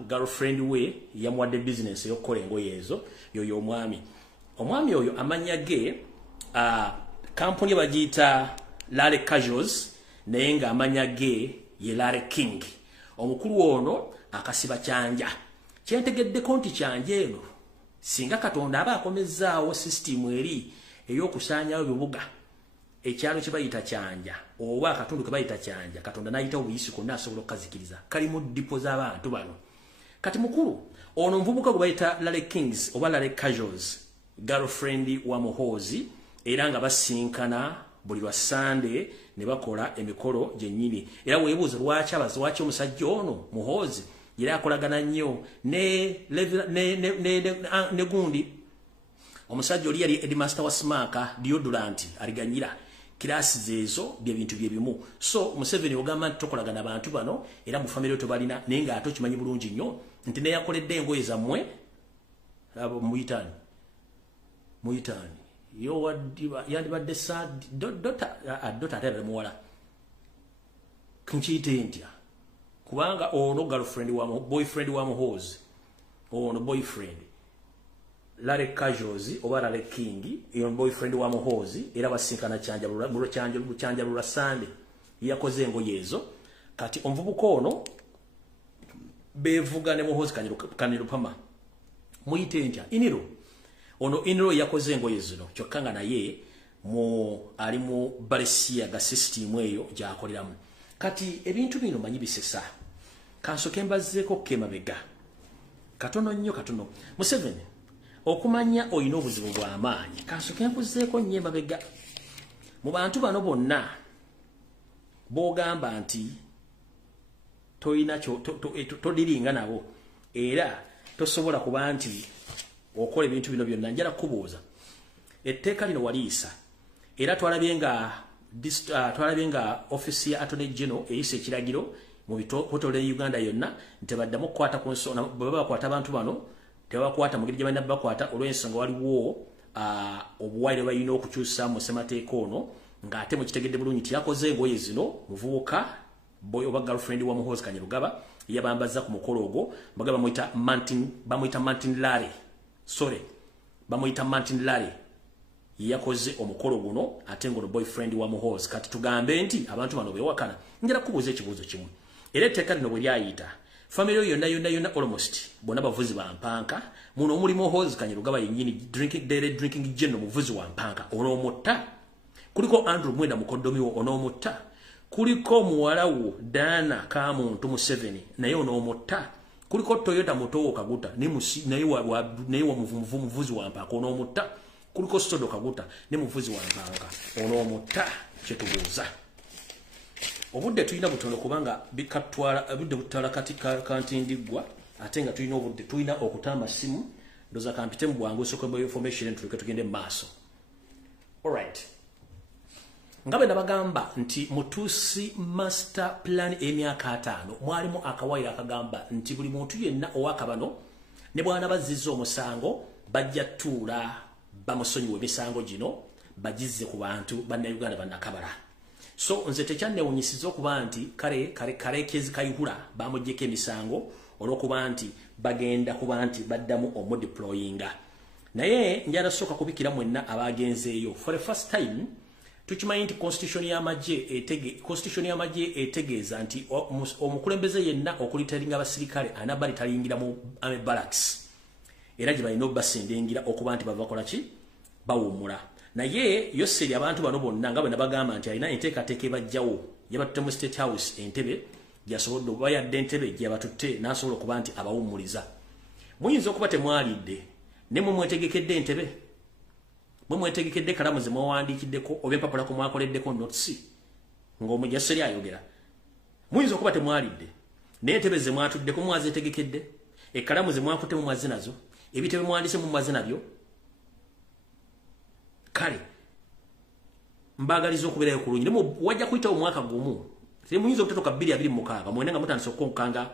girlfriend we yamuwadde business yokukola engoye ezo yoyo omwami oyo amanya ge company bagiyita Lale Casuals naye nga amanya ge ye Lale King omukulu ono akasiba kyanja kyentegeddeko nti kyanja eno singa Katonda aba akomezzaawo system eri ey'okusaanyawo bibuga ekyalo kye bayita kyanja oba akatundu ke bayita kyanja Katonda n'ayita obuyisi konna asobola okukazikiriza kali mu dipo z'abantu bano kati mukulu ono mvubuka gwe bayita Lale Kings oba Lale Casuals girlfriend wa muhoozi era nga basinkana buli lwa Sunday ne bakola emikolo gyennyini era weebuuza lwaki omusajja ono muhoozi era akolagana nnyo ne gundi omusajja oli yali headmaster wa Smaka deodorant aliganyira kilasi zezo bye bintu bye bimu so Museveni ogamba nti tokolagana abantu bano era mu family to balina naye nga ate okimanyi bulungi nnyo nti ne yakoledde engoye zammwe abo muyitani yo yandibadde dota atera muwala kinchite ntya kubanga ono boyfriend wa muhoozi ono boyfriend Lale Casuals oba Lale King yon boyfriend wa muhoozi era basinkana kyanja lula Sunday yakoze engoye ezo kati omuvubuka ono bevuga ne muhoozi kanirupama muyite ntya iniro yakoze engoye zino kyokka nga naye ali mu Balesia ga system eyo gyakoleramu kati ebintu bino manyi bisesa kansoke mbazzeeko kemabega katono Museveni okumanya oyina obuzibu bw'amaanyi kansoke nkuzzeeko nnyo emabega mu bantu bano bonna b'ogamba nti todiringa nabo era tosobola kuba nti okola ebintu bino byonna njala kubuuza etteeka lino waliisa era twalabye nga ofisi ya Attorney General eyisa ekiragiro mu bitotole Uganda yonna nti baddamu okukwata ku nsonga baba bakwata abantu bano tebakwata mu ngeri gye balina bakwata olw'ensonga waliwo obuwaire balina okukyusa mu ssemateeka ono ng'ate mukitegedde bulungi nti yakoze engoye zino muvubuka boy oba girlfriend wa muhoozi Kanyarugaba yabambaza ku mukolo ogwo bamuyita Martin Lale bamuyita Martin Lale yakoze omukolo guno ate ngono boyfriend wa muhoozi kati tugambe nti abantu bano bewakana njala kubuuza ekibuuzo kimu era etteeka lino bwe lyayita family yonna almost bonna bavuzi ba mpanka muno omuli muhoozi Kanyarugaba yennyini drinking general muvuzi wa mpanka onoomutta kuliko Andrew Mwenda mukoddomiwo onoomutta kuliko muwalawo Dana Kamuntu Museveni naye onoomutta kuliko Toyota Motowo Kaguta naye wa muvuzi wa mpanka onoomutta kuliko Sodo Kaguta ne muvuzi wa mpanka onoomutta kyetubuuza obudde tulina butono kubanga bikatwala obudde butwala kati kantindigwa ate nga tulina okutamba simu ndoza kampite mu bwangu sokwe information tuleke tugende maaso alright ngabe nabagamba nti mutusi master plan emyaka 5 mwalimu akawayo akagamba nti buli muntu yenna owakabano ne bwana bazizza omusango bajja tuula bamusonyiwe emisango gino bagize ku bantu banna Uganda bannakabala so nze tekyannewunyisiza okuba nti kale kezi kayihula bamuggyeko emisango olw'okuba nti bagenda kuba nti baddamu omudeployinga naye njala sooka kubikira mwenna abagenzeeyo for the first time tukimanyi nti constitution y'amagye etegeeza nti omukulembeze yenna okulitalinga abasirikale anaba litalingira mu army barracks era gye balina obbasendingira okuba nti bavakola ki bawummula naye yoseri abantu bano bonna nga bwe nabagamba nti alina enteekateeka ebajjawo yabatutte mu State House entebe gyasobodde okuba yadde entebe gyabatutte n'asobola okuba nti abawummuliza muyinza okuba temwalidde ne mwe mwetegekedde entebe mwe mwetegekedde kalamu ze mwawandiikiddeko oba empapula ku mwakoleddeko notisi ng'omujaseri ayogera muyinza okuba temwalidde naye entebe ze mwatuddeko mwazeetegekedde ekkalamu ze mwakutte mu mwazi nazo ebitebe mwandise mu mwazi nabyo kale mbagaliza okubeerayo ku lungi nemu wajja kuyita omwaka gumu temuyinza okutetuka 226 mwena nga mutandise okukonkanga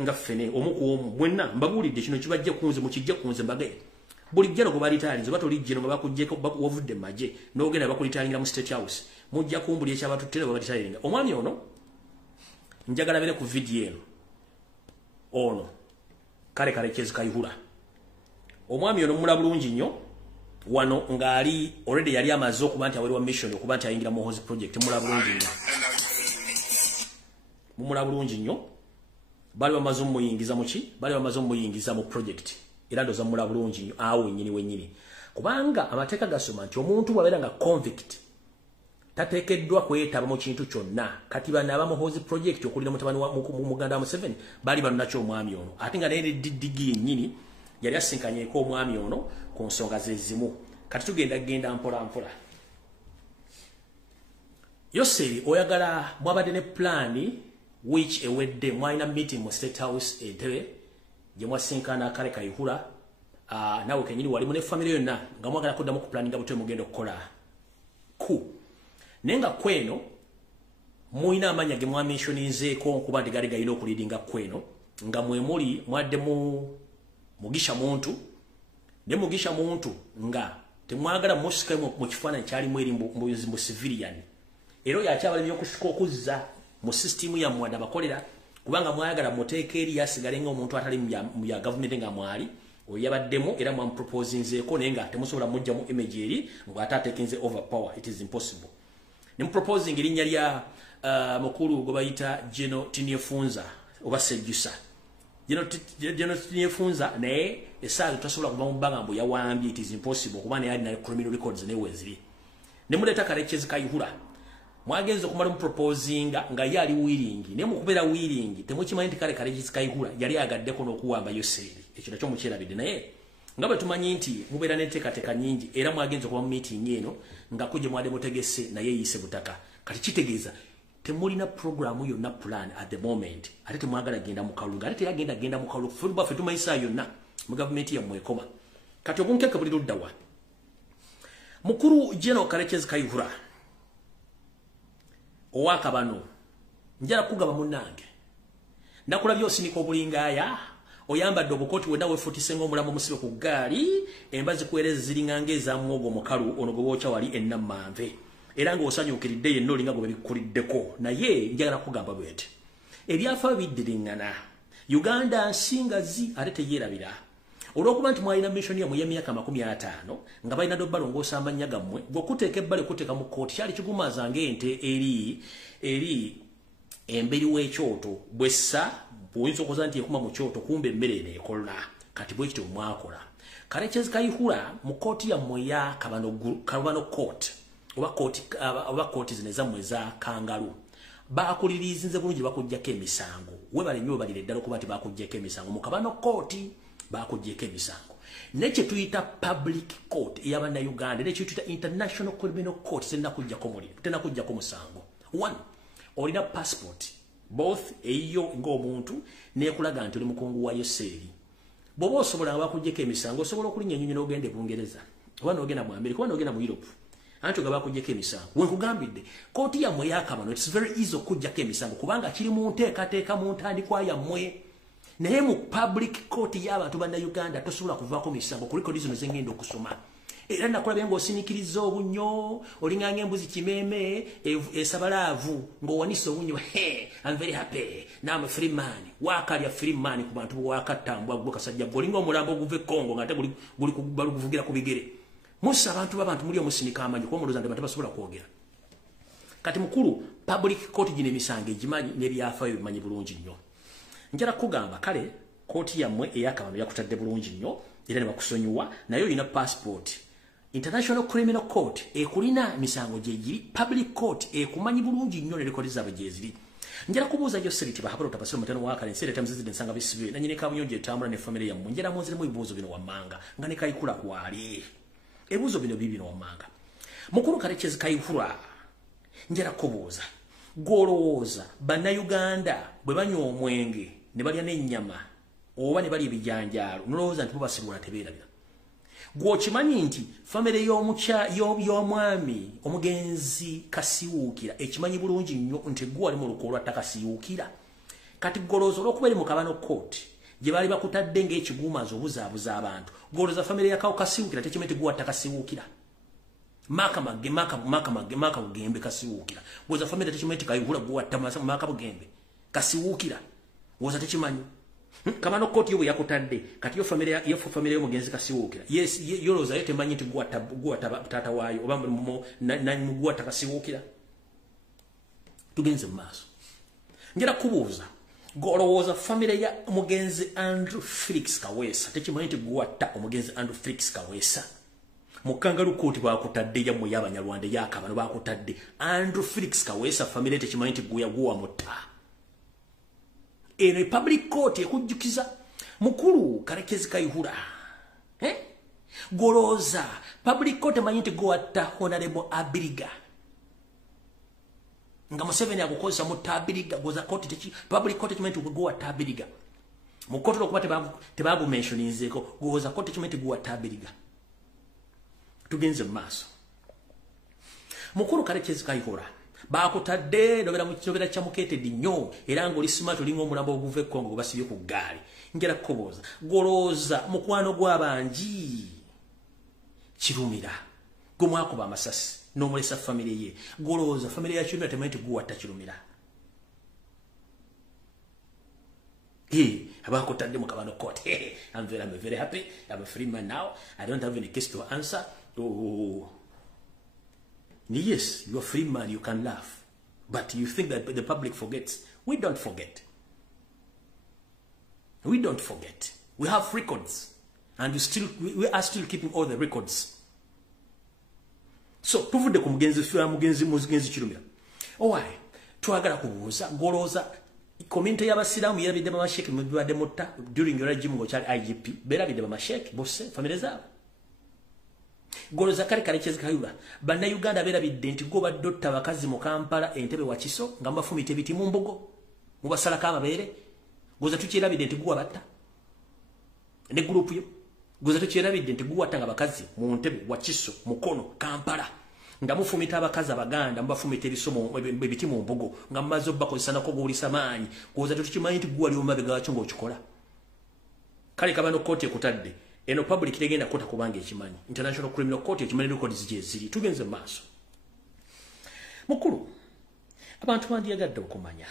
nga ffene omu ku omu mwenna mbabuulidde kino kibajja kunze mukijja kunze mbagaye buli jjalo gwe balitaalinze oba tolijjeno nga bakuggyeko wavudde mu magye n'ogenda bakulitaalingira mu State House mujja kumbuli ekyabatuttera bwe balitaalinga omwami ono njagala bere ku video eno ono kale Kalekezi Kayihura omwami ono mula bulungi nnyo wano ngali already yali amaze okuba nti awaliwa mission okuba nti ayingira Muhozi project mula bulungi nnyo mumula bulungi nnyo bali bamaze omuyingiza muki bali bamaze omuyingiza mu project era ndoza mula bulungi nnyo awo nyini wenyini kubanga amateeka gasoma nti omuntu bwabera nga convict tateekeddwa kwetaba mu kintu kyonna kati bana aba Muhozi project okulira mutabani wa Muganda Museveni bali banakyo omwami ono ate nga naye digi nyini yali asinkanyeko omwami ono ku nsonga zezimu kati tugenda mpola mpola Yoseri oyagala mwabadde ne plan which ewedde mwalina meeting mu State House Entebbe gye mwasinkana Kale Kayihura nawe kenyini wali mu ne family yonna nga mwagala kuddamu ku planning butwe mugenda okukola ku nenga kweno muina amanya ge mwamentioninzeeko nkuba ndigali galina okulidinga kweno nga mwemuli mwadde mugisha muntu ne mugisha muntu nga temwagala musika mu kifaananyi kyali mweri mu civilian ero yakyabali byokusika okuzza mu system ya mwada bakolera kubanga mwagala muteeke eri yasigale nga omuntu atali mu ya government nga mwali oyabaddemu era mwamproposinzeeko nenga temusobola mujja mu image eri ngo atatekenze overpower it is impossible ne proposing erinnya lya mukulu gwe bayita Geno Tiniefunza oba Sejusa Geno Tiniefunza naye esaaga tasobola kuva mu bagambo yawambye it is impossible kuba naye alina criminal records ne weziri ne muleta Kalekezi Kayihura mwagenze kumala mu proposinga nga yali willing ne mukubera willing temukimanyi nti Kalekezi Kayihura yali agaddeko n'okuwamba Yoseri ekyo nakyo mukyerabidde naye nga bwe tumanyi nti mubeera n'enteekateeka nyingi era mwagenze kuba mu meeting eno nga kujje mwade mutegese naye yise butaka kati kitegeeza temulina programu yonna plan at the moment ate temwagala genda mu kalulu ate yagenda mu kalulu fulba fe tumayisa yonna mu government ya mwekoma kati obunkeke buli luddawa mukuru General Kalekezi Kayihura owaka bano njala kugaba munange nakulabye osinika obulingaya oyambadde obukoti wenda wefutisenga omulamu musibe ku gaali embazi kuereza ziringanga ezamwogo mukalu ono goboocha wali ennamanve era nga osanyukiridde yenna olinga gwe bikuliddeko naye njagala kugamba bwete ebyafa biddiringana Uganda nsingazi ate teyerabira olwokuba nti mwalina mission ya myaka 50 nga balina dobbalongoosa amannya gammwe gwokuteeka ebbale kuteeka mu kooti kyali kigumazanga ente eri emberi w'ekyoto bwessa bw'oyinza okuza nti ekuma mu kyoto kumbe emmere neekola kati bwe kityo mwakola Kalekezi Kayihura mu kooti yammwe ya Kabano court oba kooti zino ezammwe eza kangalu bakulirizinze bulungi bakuggyako emisango webale nnyo balire ddala okuba nti bakuggyako emisango mu Kabano court bakuggyeko emisango nekye tuyita public court ey'Abannayuganda nekye tuyita international criminal court tenakuggyako musango one olina passport both eyo ng'omuntu nekulaga nti oli mukungu wa Yoseri bw'oba osobola bakuggyeko emisango osobola okulinnya ennyonyi n'ogenda e Bungereza oba n'ogenda mu America oba n'ogenda mu Europe anti nga bakuggyeko emisango wenkugambidde kooti yammwe yakabano it's very easy okuggyako emisango kubanga kiri mu nteekateeka mu ntandikwa yammwe naye mu public court y'abantu Bannayuganda tosobola kuvaako misango ku likodi zino zengenda okusoma era nakulabye ng'osinikiriza obunnyo olinganga embuzi kimeme esabalaavu ng'owanisa obunnyo I'm very happy now I'm a free man waakalya free man ku bantu bwakatambwa gwe kasajja golinga omulambo oguva e Congo nga ate guli kuvugira ku bigere musa abantu b'abantu muli omusinika amanyi kuba mulowooza nti abantu basobola kwogera kati mukulu public court gino emisango egimanyi n'ebyafaayo bimanyi bulungi nnyo njala kugamba kale kooti yammwe eyakabano yakutadde bulungi nnyo era ne bakusonyiwa naye olina passport International Criminal Court ekulina misango gyegiri public court ekumanyi bulungi nnyo ne rekodi zaabwe gyeziri njala kubuuza Yoseri tibahabula otapasiro mutano wakale nseera tamuzizidde nsanga bisibe nanyine kabuyonjo etambula ne family yammwe njala munziremu ebibuuzo bino wammanga nga ne Kayihura kwali ebibuuzo bino bibino wammanga mukulu Kalekezi Kayihura njala kubuuza gwolowooza Bannayuganda bwe banywa omwenge ne balya n'ennyama oba ne balya ebijanjaalo nolowooza nti bubasirula tebeerabira gwokimanyi nti famire y'omwami omugenzi Kasiwuukira ekimanyi bulungi nnyo nti gwe wali mu lukolo lwa Takasiwuukira kati golooza olw'okuba eri mu Kabano court gye baali bakutadde ng'ekigumazi obuzaabuza abantu golooza famire ya Kasiwuukira tekimanyi nti gwe wa Takasiwuukira Maka Bugembe Kasiwuukira golooza famire tekimanyi nti Kayihura gwe watta Maka Bugembe kasiwukira woza tekimanyi kamano koti yo yakutadde kati yo family y'omugenzi kasiwukira yes yoloza yote manyi nti gwa tata waayo oba nani mugwa takasiwukira tugenze maaso ngera kubuuza golowooza family ya omugenzi Andrew Felix Kaweesa tekimanyi nti gwa ta omugenzi Andrew Felix Kaweesa mukangalu koti bakutadde ya mu y'abanyarwanda yakabano bakutadde Andrew Felix Kaweesa family tekimanyi nti gwa mutta eno public court ekujjukiza mukulu Karekezi Kayihura goloza public court manyi nti gwatta Honorable Abiriga nga Museveni akukozesa mu Abiriga goza court teki public court manyi nti gwatta Abiriga mu court okuba tebagu mentioninzeko goza court teki manyi nti gwatta Abiriga tugenze maaso mukulu Karekezi Kayihura bakutadde dobera mu kibera kya muketedi nnyo era ngo lisimatu lingo omulamba oguve Kongo gubasibye ku gaali ngera kukoboza goloza mukwano gw'abanji kirumira gumwakuba amasasi n'omulesa family ye goloza family ya Kirumira temanyi guwatta Kirumira abakutadde mu kabano court I'm very happy I'm a free man now I don't have any case to answer yes, you're a free man, you can laugh. But you think that the public forgets. We don't forget. We don't forget. We have records. And we are still keeping all the records. So, tuvude ku mugenzi Kirumira. Why? Twagala kubuuza goloza community y'abasiramu yerabidde bamasheke mu bibadde mutta during your regime ngo cyali IGP berabidde bamasheke bose family zabo. Goloza Karekezi Kayihura bana Uganda berabidde nti go badotta bakazi mu Kampala Entebbe wakiso nga mbafumite biti mu mbogo mu basala kababere goza tukirabidde nti guwa batta ne group yo goza tukirabidde nti guwa tanga bakazi mu Entebbe wakiso mukono Kampala nga mufumita abakazi abaganda mbafumite bisomo biti mu mbogo nga mazo bakozesana ko gulisa maanyi goza tukimanyi nti guwa lyoma bega wachongo okikola kale kabano kote kutadde eno public legenda kota kubanga ekimanyi International Criminal Court ekimanyi records ziri tugenze maaso mukulu abantu bandiyagadde okumanya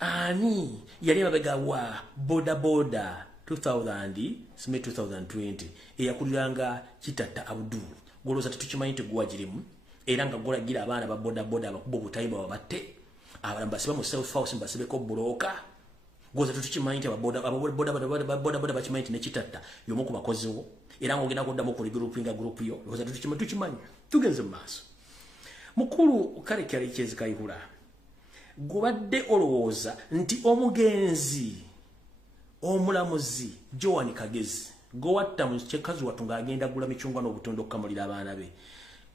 ani yali mabega wa boda 2020 eyakuliranga Kitata Abdul goloza tukimanyi tegwagirimu era nga golagira abaana ba boda abakubo butayiba wabatte abalamba siba mu South House mbasibeko buloka goza tukimanyi nti boda bakimanyi ne Kitata yomu ku bakoziwo era ngogenda koddamu ku group yo goza tukimanyi tugenze maaso mukulu Karekezi Kayihura gobadde olowooza nti omugenzi omulamuzi Joan Kagezi gowatta mu kyekazi watunga agenda gula michungwa n'obutondo kamulira abaana be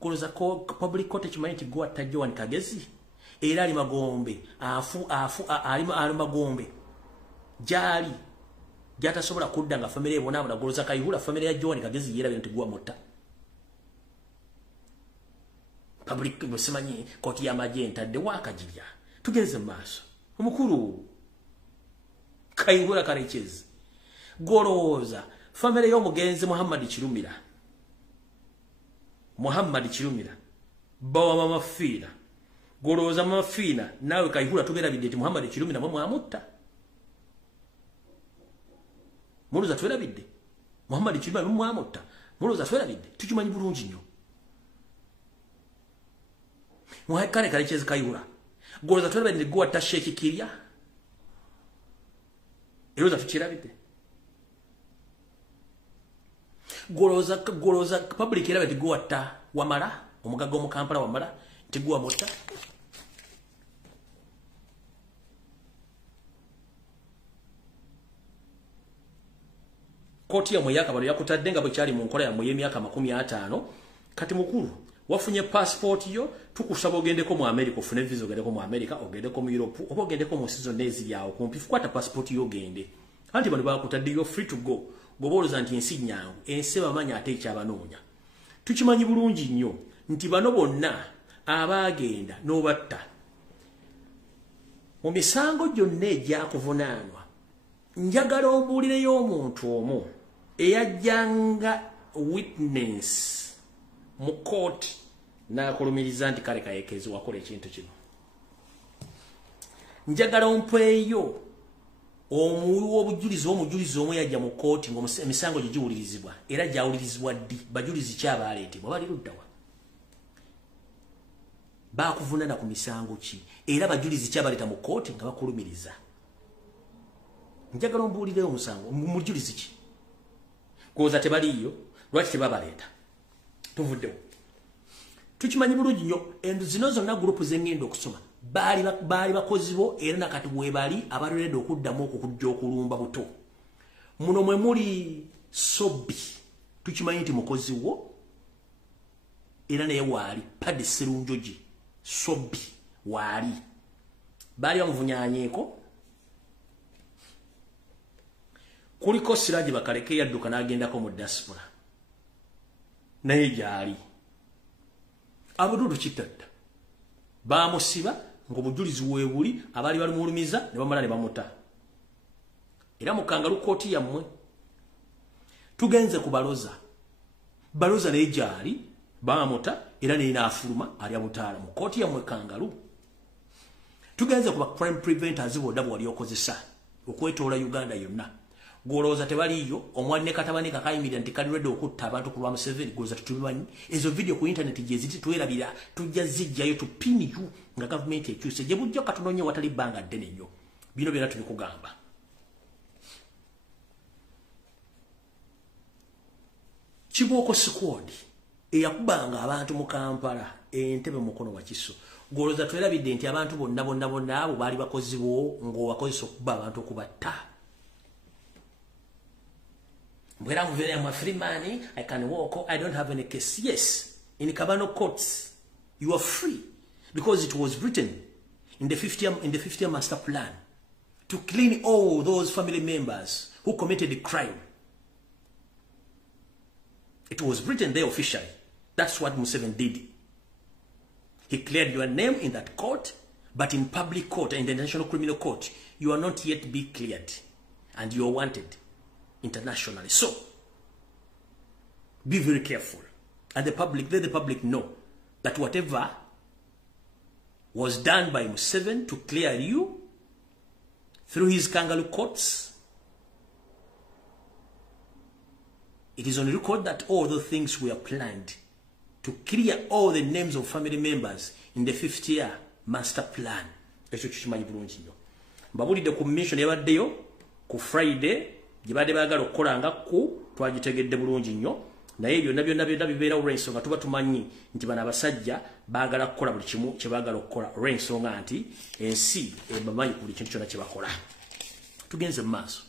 goloza ko public court ekimanyi nti gowatta Joan Kagezi era ali magombe ali magombe jali jata sobola kudda nga family ebona abona goloza Kayihura family ya Joan Kagezi yera bintu gwa mutta public musemanyi koti ya magenta de wakajirya tugenze maaso omukuru Kayihura Karekezi goloza family y'omugenzi Muhammad Kirumira bawa mama Fina goloza mama Fina nawe Kayihura tubera bideti Muhammad Kirumira mwamutta Muruza twera bidde Muhammad Kirumira mwamutta muruza twera bidde tukimanyi bulungi nnyo muhakane Karekezi Kayihura goloza twera bidde gwa tasheki kirya eroza tukira bidde goloza public era bati gwa ta wamala omugaga mu Kampala wamala tigwa mutta koti ya muyaka bali yakutadde nga bwe kyali mu nkola ya mu myaka 50 kati mukuru wafunye passport yo tukusaba ogendeko mu America ofune visa ogendeko mu America ogendeko mu Europe oba ogendeko mu season days yawo kumpi kwata passport yo gende anti bali bakutadde yo free to go goboloza nti ensi nyangu ensi bamanya ate ekyabanoonya tukimanyi bulungi nnyo nti bano bonna abagenda n'obatta mu misango gyonna egyakuvunaanwa njagala obuulireyo omuntu omu eyajjanga witness mu court n'akulumiriza nti kale Karekezi wakola ekintu kino njagala ompweyo omujulizi omwe yajja mu kooti ng'emisango gye giwulirizibwa era gyawulirizibwa ddi bajulizi ki abaleetebwa bali luddawa baakuvunana ku misango ki era bajulizi ki abaleeta mu kooti nga bakulumiriza njagala ombuulireyo omusango mujulizi ki kwoza tebaliiyo lwaki tebabaleeta tuvuddewo tukimanyi bulungi nnyo endu zino zonna gurupu zengenda okusoma baali bakozi bo era nakati webali abalolede okuddamu okukujja okulumba buto muno mwe muli Sobbi tukimanyi nti mukozi wo era naye waali Paddy Sserunjogi Sobbi waali baali bamuvunyaanyeeko kuliko Siraji Bakaleke yadduka n'agendako mu diaspora naye gyali abududu kitadda bamusiba ng'obujulizi weebuli abaali balimulumiza ne bamala ne bamuta era mukangalu kooti yammwe tugenze ku baloza naye gyali bamuta era naye n'afuluma ali abutaala mu kooti yammwe kangalu tugenze ku ba crime preventers bodda bwe wali okozesa okwetoola Uganda yonna gwolowooza tebaliiyo omwali ne katabani kakayimirira nti kalirwedde okutta abantu ku lwa Museveni gwolowooza tutubimanyi ezo video ku internet gye ziti twerabira tujja zijjayo tupiniyu nga gavumenti ekyuse gye bujja katunoonye watali bbanga ddene nnyo bino byonna tubikugamba Kibooko squad eyakubanga abantu mu Kampala entebe mukono wa Kiso gwolowooza twerabidde nti abantu bonna abo baali bakozi bo ng'obakozesa okuba abantu okubatta When I'm a free man, I can walk. I don't have any case. Yes, in the Kabano courts, you are free because it was written in the 50th master plan to clean all those family members who committed the crime. It was written there officially. That's what Museveni did. He cleared your name in that court, but in public court, in the International Criminal Court, you are not yet be cleared, and you are wanted internationally. So be very careful, and let the public know that whatever was done by Museveni to clear you through his kangaroo courts, it is on record that all those things were planned to clear all the names of family members in the 50th master plan. Mbabulidde ku mission yabaddeyo ku Friday gibadde baagala okukolanga ku twagitegedde bulungi nnyo naye byonna bibeera olw'ensonga tuba tumanyi nti bano abasajja baagala kukola buli kimu kye baagala okukola olw'ensonga nti ensi ebamanyi ku buli kintu kyonna kye bakola. Tugenze mu maaso.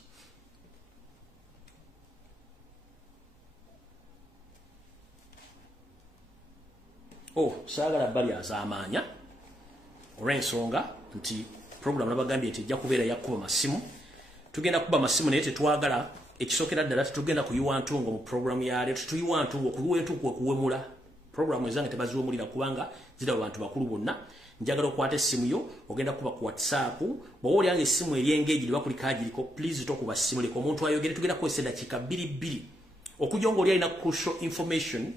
Saagala bali azaamaanya olw'ensonga nti program nabagambye nti ejja kubeera yakuba masimu. Tugenda kuba masimu naye tetwagala ekisookera ddala tetugenda kuyiwa ntungo mu program yaleero tutuyiwa ntungo kuyiwa entungo kuwemula program ezange tebaziwemulira kubanga ziraba abantu bakulu bonna. Njagala okwata essimu yo ogenda kuba ku WhatsApp bw'oba olyanga essimu ery'engage liba kuli kaagiriko please tokuba ssimu leka omuntu ayogere tugenda kukozesa eddakiika 2 okujja ng'oli alina crucial information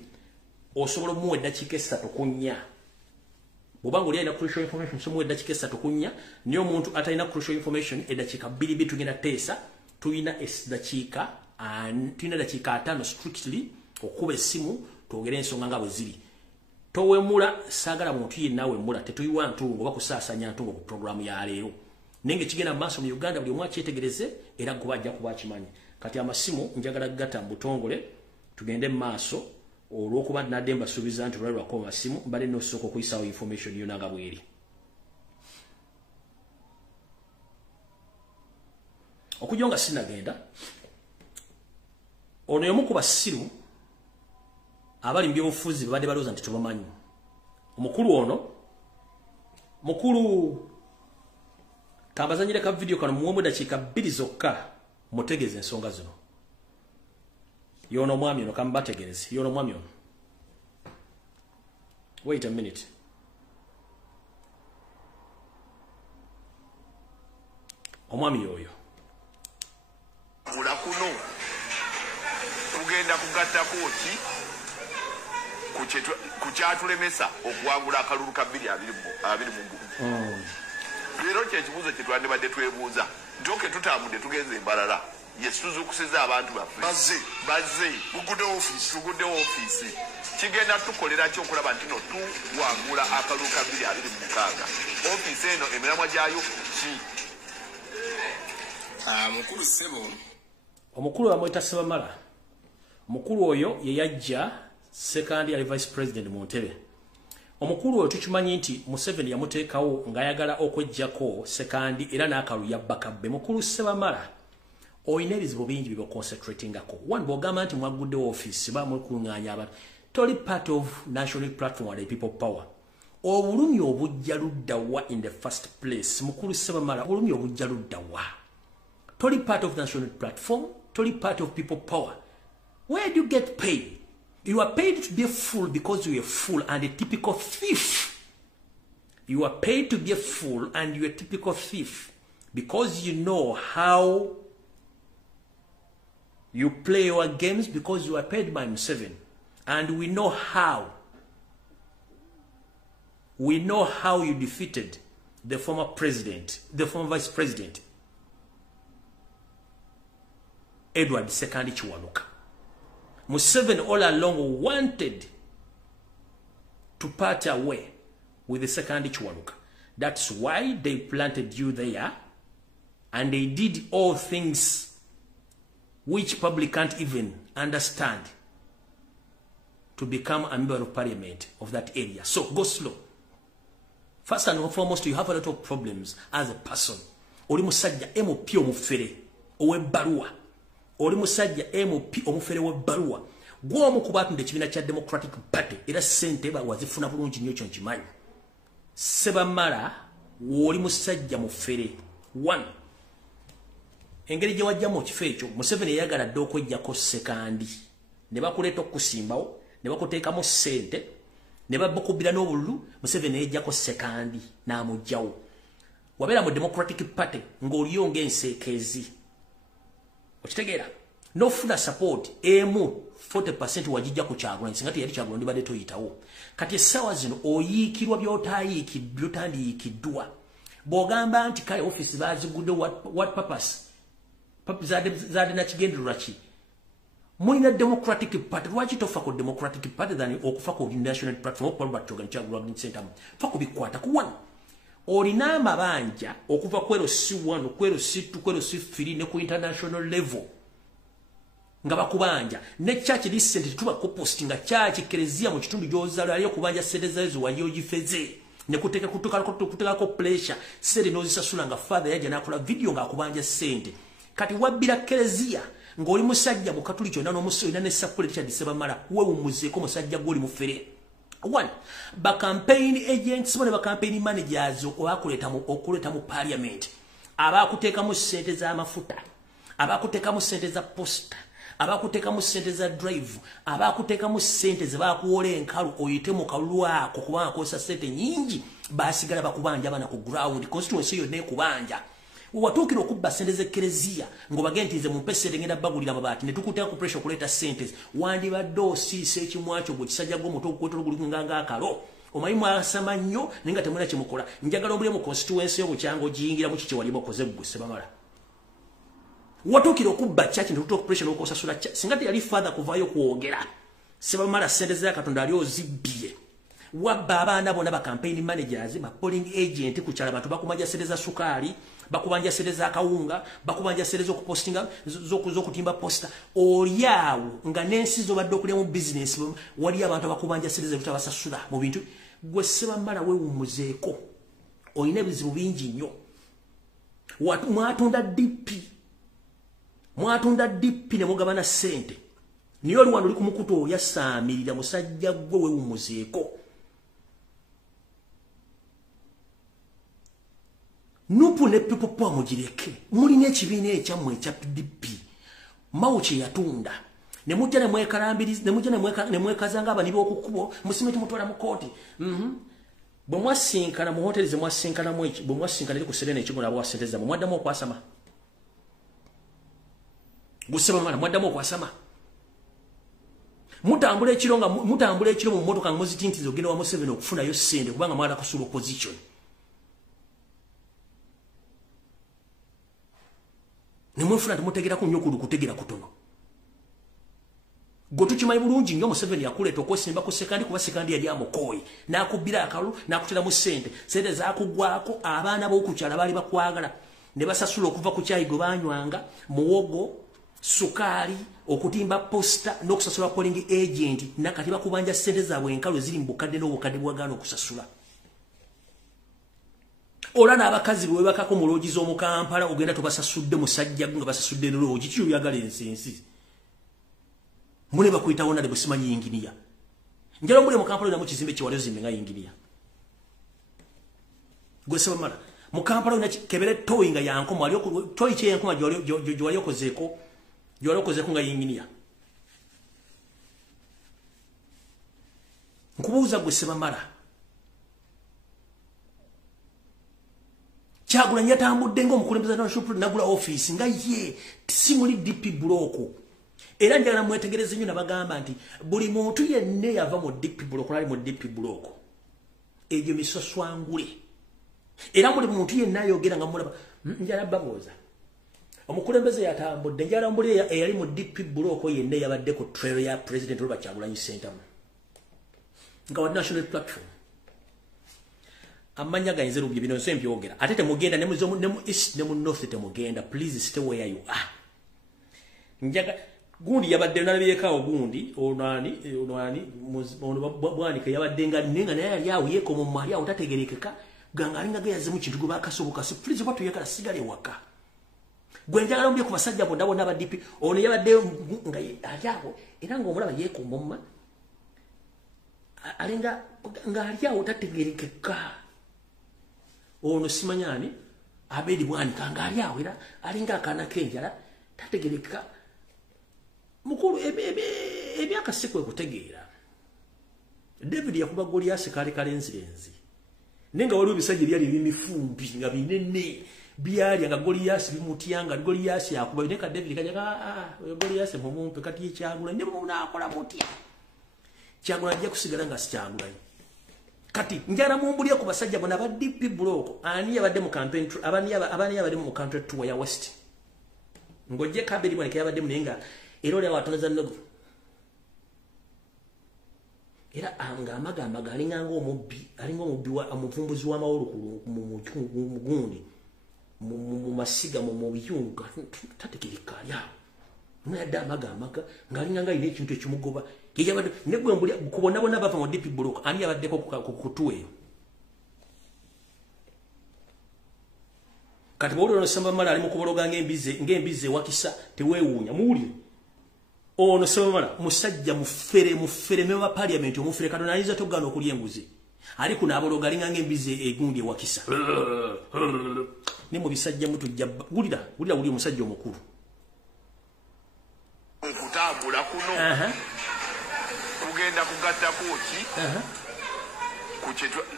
osobola omuwa eddakiika 3 ku 4. Bw'obanga oli alina crucial information somuwa eddakiika 3 ku 4 naye omuntu atalina crucial information eddakiika 2 tugenda teesa tulina eddakiika 5 strictly okuba essimu twogere ensonga nga bwe ziri. Towemula saagala muntu yenna awemula tetuyiwa ntungo oba kusaasanya ntungo ku programu ya leero. Naye ng'ekigenda mu maaso mu Uganda buli omu akyetegereze era gwe bajja kuba akimanyi. Kati amasimu njagala gata mu butongole tugende mu maaso olw'okuba nadde mbasuubiza nti olwalwako amasimu mbadde n'osooka okuyisaawo information yonna nga bw'eri. Okujja nga sinagenda ono y'omu ku basiru abali mu byobufuzi babadde balowooza nti tubamanyi. Omukulu ono mukulu kambazanyire ka video kano muwemu eddakiika 2 zokka mutegeeze ensonga zino. Yono omwami ono kambategereze yono omwami ono. Wait a minute. Omwami yoyo ula kuno tugenda kugatta kooti kukyatulemesa okuwangula akalulu ka 2 mu Leero kyekibuuzo kye twandibadde twebuuza ntoke tutambudde tugenze embalala yesuzukusiza abantu baffe bazze tuguddewo ofiisi kigenda tukolera ki okulaba nti no tuwangula akalulu ka 2026 ofiisi eno emiramwa gyayo ki mukulu Ssebo omukulu amwita Sebamala omukulu oyo ye yajja second year vice president mu ntebe omukulu oyo tukimanyi nti Museveni yamuteekawo ng'ayagala okwejjako second era n'akalu yabbakabbe mukulu Sebamala oyina ebizibu bingi bye concentratingako one bw'ogamba nti mwaguddewo office bamukunganya abantu toli part of national platform or the people power obulumi obujja luddawa in the first place mukulu Sebamala obulumi obujja luddawa toli part of national platform toli part of people power where do you get paid? You are paid to be a fool because you are a fool and a typical thief. You are paid to be a fool and you are a typical thief because you know how you play your games because you are paid by Museveni. And we know how. We know how you defeated the former president, the former vice president, Edward II Chiwanuka. Museveni all along wanted to part away with the second Chiwanuka. That's why they planted you there and they did all things which public can't even understand to become a member of parliament of that area. So go slow. First and foremost, you have a lot of problems as a person. Oli musajja MOP omufere owe barua. Oli musajja MOP omufere we barua. Gwo mu kubatunda ekibiina kya Democratic Party era sente wazifuna bulungi nnyo kyo nkimanyi. Sebamala oli musajja mufere. One. Engeri gye wajjamu ekifo ekyo Museveni yayagala dde okwejjako sekandi. Ne bakuleeta okusimbawo, ne bakuteekamu ssente, ne babakubira n'obululu, Museveni yajjako sekandi n'amugjawo. Wabeera mu Democratic Party ng'oliyo ng'enseekeezi. Okitegeera? N'ofuna support emu 40% wagijja ku Kyagulanyi singa teyali Kyagulanyi ndibadde toyitawo. Kati essaawa zino oyiikirwa by'otandiikiddwa. Bw'ogamba nti kale office baazigudde what purpose? Zade na kigendererwa ki? Mulina Democratic Party lwaki tofa ku Democratic Party than okufa ku National Platform okuba Kyagulanyi Kyagulanyi Center fa kubikwata ku one. Olina amabanja okuva kwero C1 kwero C2 kwero C3 ne ku international level nga bakubanja ne church recent tuba ko postinga church kerezia mu kitundu gyozalo aliyo kubanja sedezazo waliyo gifeze ne kuteka ko pressure sede nozisasula nga father yaje nakola video nga akubanja sente kati wabira kerezia ngoli musajja mu katulicho nano musoina ne support cha Sebamala wewe muzeko musajja goli mufere. One, ba campaign agents, ba campaign managers okuleta mu parliament. Abakuteka mu sente za mafuta, abakuteka mu sente za posta, abakuteka mu sente za drive, abakuteka mu sente ze bakuwola enkalu oyite mu kalwa ko kubanga kosa sente nyingi basigala bakubanja bana ku ground constituency yo ne kubanja. Watukira okubba sente ze kerezia ngo bagentize mu pesere ngenda bagulira mabati ne tukuteka ku pressure kuleta sentes wandi baddo sise ekimwacho bwe kisajja go moto kwetolo guli nganga akalo omayimu asama nnyo ninga temuna kimukola njagala obule mu constituency yo bucyango jingira mu kiche walimu koze bwe Sebamala watukira okubba church ne tutoka pressure okosa sura singati yali father kuvayo kuogera Sebamala sente za katonda ali ozibbiye wabba abaana bona ba campaign managers ba polling agent kuchala bantu bakumanja sente za sukali bakubanja sede za kawunga bakubanja sede zo kupostinga zo kutimba posta oliawo nga nensi zo badde okulya mu business wali abantu bakubanja sede ze tutabasasula mu bintu gwe Sebamala we umuzeeko oyina ebizibu bingi nnyo mwatunda DP ne mugabana sente niyo lwano oli kumukuto yasaamirira musajja gwe we umuzeeko. Nupu ne people po mujireke mulina ekibiina ekyamwe ekya PDP mawuche yatunda ne mujja ne mwekalambiriza ne mujja ne mwekazanga abanibo okukubo musimiti mutwala mu kooti bwe mwasinkana mu hoteli ze mwasinkana mu eki bwe mwasinkana ku Serena ekigona bwa senteza mu mwaddamu okwasama Sebamala mwaddamu okwasama mutambula ekiro mu mmotoka muzitintizo genda wa Museveni okufuna yo sente kubanga mwala kusula opposition Nemwefuna temutegerako nnyo kutegera kutono. Gotukimanyi bulungi nnyo Museveni yakuleeta okwesimba ku sekandi kuba sekandi yali amukoyi n'akubbira akalu n'akuteramu ssente sente zaakugwako abaana b'okukyala baali bakwagala ne basasula okuva ku cyayi gwe banywanga muwogo sukaali okutimba posta n'okusasula polling agent nakati bakubanja ssente zaabwe enkalu eziri mu bukadde n'obukadde bwagaana okusasula. Ola n'abakazi bwe bakako mu loogi z'omu Kampala ogenda tobasasudde musajja nga basasudde loogi kyo byagala ensinsi. Mune bakuita wona de busimanyi yinginia. Njalo mule mu Kampala na mu kizimbe kiwalo zimbe nga yinginia. Gwesaba mala. Mu Kampala na kebere toyi nga yanko mwali toyi kye yanko jwali okozeko. Jwali okozeko nga yinginia. Nkubuuza gwesaba mala. Chagula nyatambudde ngo omukulembeze nagula office nga ye simuli DP bloko. Era njagala mwetegereze nnyo nabagamba nti buli muntu yenna yava mu DP block ali mu DP block egyo misoswangule. Era buli muntu yenna ayogera nga mulaba njala baboza omukulembeze yatambudde njala mbuli eyali mu DP block yenna yabadde ku trail ya President Robert Kyagulanyi Center nga wa national platform. Amanya gayinze rubye bino nso empyogera ate temugenda ne mu east ne mu north temugenda. Please stay where you are. Njaga gundi yabadde nalabiyeka ogundi onani bwani ke yabadde nga nenga naye yali awo yeko mu mali awo tategerekeka ganga alinga gayaze mu kintu gwa kasoboka si please watu yakala sigale waka gwenja galombe ku basajja bonda bona badipi ono yabadde nga aliawo era ngo omulaba yeko mumma alinga nga aliawo tategerekeka ono simanyani abedi bwani kanga aliawo era alinga kana kenjala tategerekeka. Mukuru ebyaka sikwe kutegeera. David yakuba Goliath kale kalenzirenzi. Nenga waliwo bisajja byali bimifumbi nga binene byali nga Goliath bimutyanga Goliath yakuba neka David kajaga Goliath mumumpe kati Kyagula ne munakola mutya. Kyagula ajja kusigala nga sikyagula. Kati njara mumbulya ku basajja bona ba DP block ani yabadde mu campaign abani yabadde mu country tour ya West. Ngoje kabeli bwana yabadde munenga erole watoneza nnogo. Era anga amagamba galinga ngo omubbi alinga omubbi wa amuvumbuzi wa mawolo mu gundi mu masiga mu biyunga tatekirika ya mwada amagamba ngalinga nga ine ekintu ekimugoba yabadde negwe mbuli kubona bona bava mu DP block ani yabadde ko kutuwe. Kati bolo no samba mala ali mu kubologa ngembize wakisa tewewunya muuli. Ono sema musajja mufere mewa parliament omufere kadona aliza togano okuli enguzi ali kuna abologa linga ngembize egundi wakisa ne mu bisajja mutu gulira uli musajja omukuru kutambula kuno kugenda kugatta koki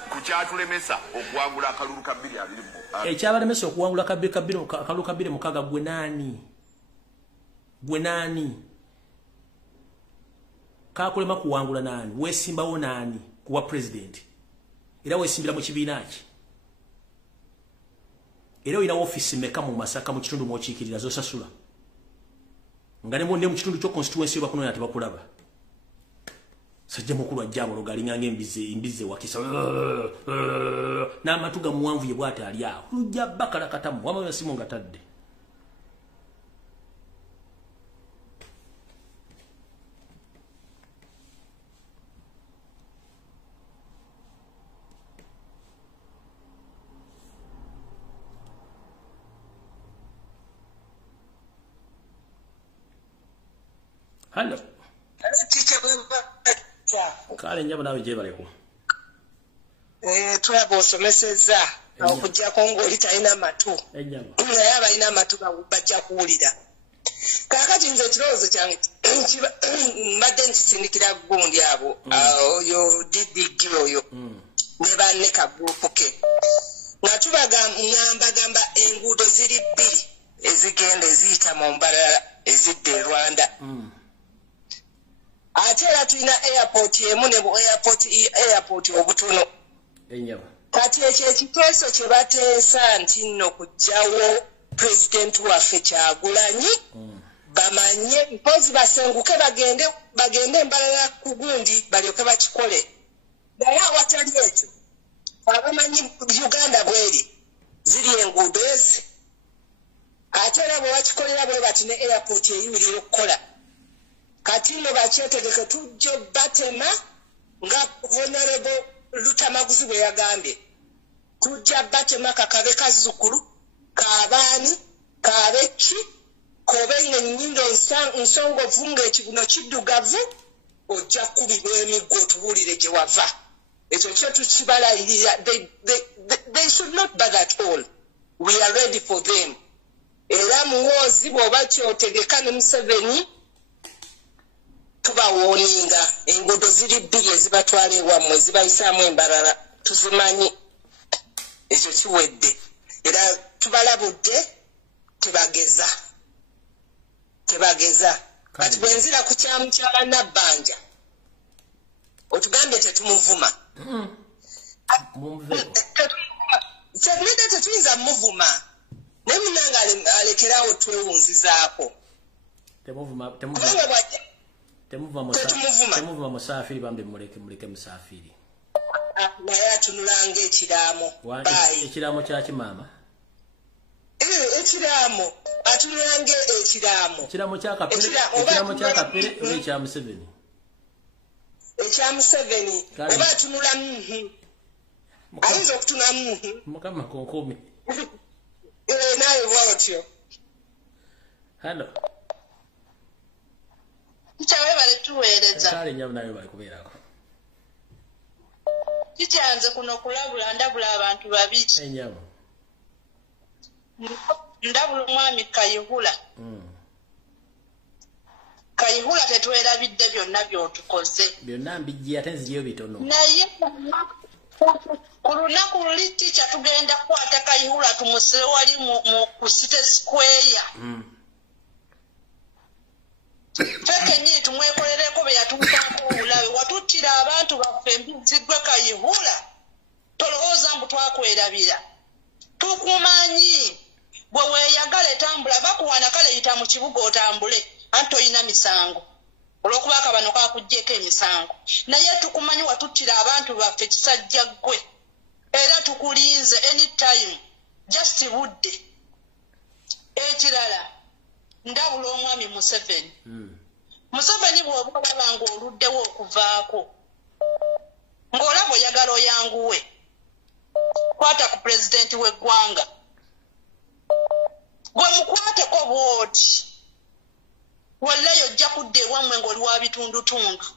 kukyatulemesa okuwangula akalulu kabiri abirimu ekyabalemesa okuwangula akalulu kabiri mukaga gwe nani kakulema kuwangula nani wesimbawo nani kuwa president era wesimbira mu kibiina ki era ina office meka mu Masaka mu kitundu mu kikirira zo sasula ngane mu kitundu kyo constituency bakuno yati bakulaba sajja mukulu ajjabo logalinga embize wakisa na matuga muwanvu ye bwate ali awo lujja bakala katamu wama simu ngatadde. Hello. Kale njabo nawe je baleko. Twabo someseza okujja kongo litalina matu. Enjabo. Yaba ina matu bajja kuwulira. Kakati nze kirozo kyange mbadde nsindikira gundi abo oyo didi giroyo. Ne banne ka group ke. Nga ngamba enguudo ziri bbiri ezigenda ziyita mu Mbarara ezidde Rwanda. Atera tuina airport emu ne airport obutono. Enyaba. Kati ekyo ekiteeso kye bateesa nti nno kujjawo president waffe Kyagulanyi bamanye mpozi basenguke bagende embalala ku gundi balyoke bakikole naye awatali ekyo abamanyi Uganda bweri ziri enguudo ezi ate era bwe bakikolera bwe bati ne airport eyimirira okukola kati no bakyetegeke tujja batema nga honorable Lutamaguzi bwe yagambye tujja batema kakabe kazzukulu kabaani kabeki kobenga nyindo nsongovu ng'ekibuno kiddugavu ojja kubibwa emiggo tubulire gye wava ekyo kyo tukibalayirira they should not bug at all we are ready for them era muwoozi bw'oba kyotegeka ne Museveni tubawoninga enguudo ziri bbiri ezibatwala ewammwe zibayisaamu embalala tuzimanyi ekyo kiwedde era tubalabudde tebageza kati bwenzira ku kyamu ky'aba Nabbanja otugambye tetumuvuma kyemida tetuyinza muvuma naye munanga alekerawo twewunzizaako temuvuma musaafiri bambe muleke musaafiri naye atunulanga ekiraamo ekiraamo kyaki maama ekiraamo atunulanga ekiraamo ekiraamo kyakapere oba ekya Museveni ekya Museveni oba atunula ayinza okutuna mukama konkumi naye bwotyo halo kikyawe bale tuweereza kale nyamu nayo bali kubeerako kikyanze kuno okulabula ndabula abantu babiri enyamu ndabula omwami Kayihula tetwerabidde byonna by'otukoze byonna mbijja ate nziyo bitono naye ku lunaku luli tica tugenda kukwata Kayihula tumusire wali ku City Square feke nyini tumwekolereko be yatuukako obulabe watuttira abantu baffe embiziggwe Kayihula tolowooza mbu twakwerabira tukumanyi bwe weeyagala etambula bakuwana kale yita mu kibuga otambule anti oyina misango olw'okuba akabano kakuggyeko emisango naye tukumanyi watuttira abantu baffe kisajja ggwe era tukulinze anytime just budde ekirala ndabula omwami Museveni Museveni bw'oba olaba ng'oluddewo okuvaako ng'olaba oyagala oyanguwe kwata ku pulezidenti w'eggwanga gwe mukwateko bw'oti wallayo ojja kudda ewammwe ng'oli wa bitundutundu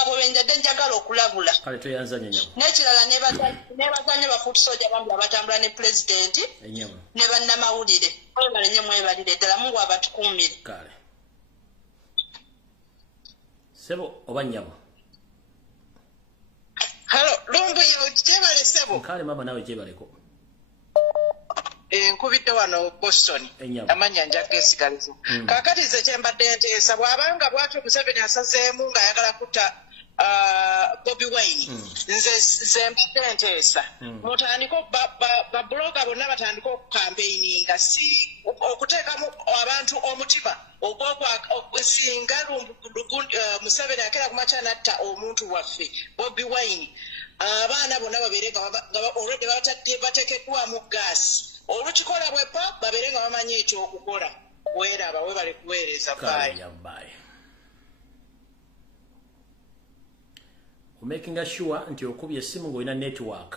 abo benjadde njagala okulabula n'ekirala nebazanye bafuutusoja bambula batambula ne pulezidenti ne bannamawulire mwebalenye mwebalire ddala mungu abatukuumire kale sebo oba nnyabo halo Lumbuye okyebale sebo kale mama nawe gyebaleko nkubidde wano Boston amanyanja gesigalizo kakati ze kyembadde nteesa bw'abanga bwatyo Museveni asazeemu ng'ayagala kutta Bobi Wine nze mbadde nteesa mutandika babloga bonna batandika okukampeininga si okuteekamu abantu omutima singa Museveni akera ku makya natta omuntu waffe Bobi Wine abaana bonna babeere nga olwedde bateekeddwamu gaasi olukikola bwepa babeere nga bamanyi ekyokukola weeraba webale kuweereza bye making sure nti okubye essimu ng'olina network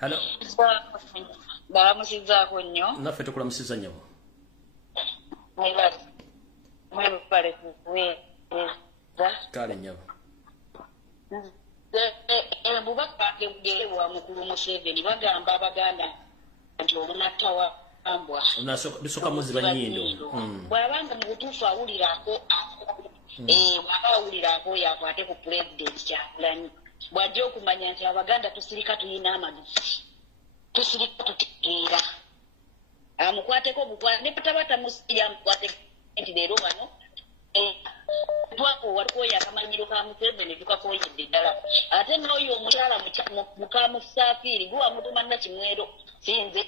halo balamusizaako nnyo naffe tukulamusiza nnyo mwebale kuweereza kale nnyo bubakage bugerebwa mukulu Museveni bagamba abaganda nti omunattawa ambwa bisoka muziba nnyindo bw'abanga mu butuufu awulirako bw'aba awulirako yakwate ku pulezidenti Kyagulanyi bw'ajja okumanya nti abaganda tusirika tulina amagezi tusirika tutegeera amukwateko bukwate ne patabata musija amukwate nti leero wano twako walikuwa yakamanyiro ka Museveni tukakoyedde ddala ate n'oyo omukyala mukamusafiri gwa mutumanna kimwero sinze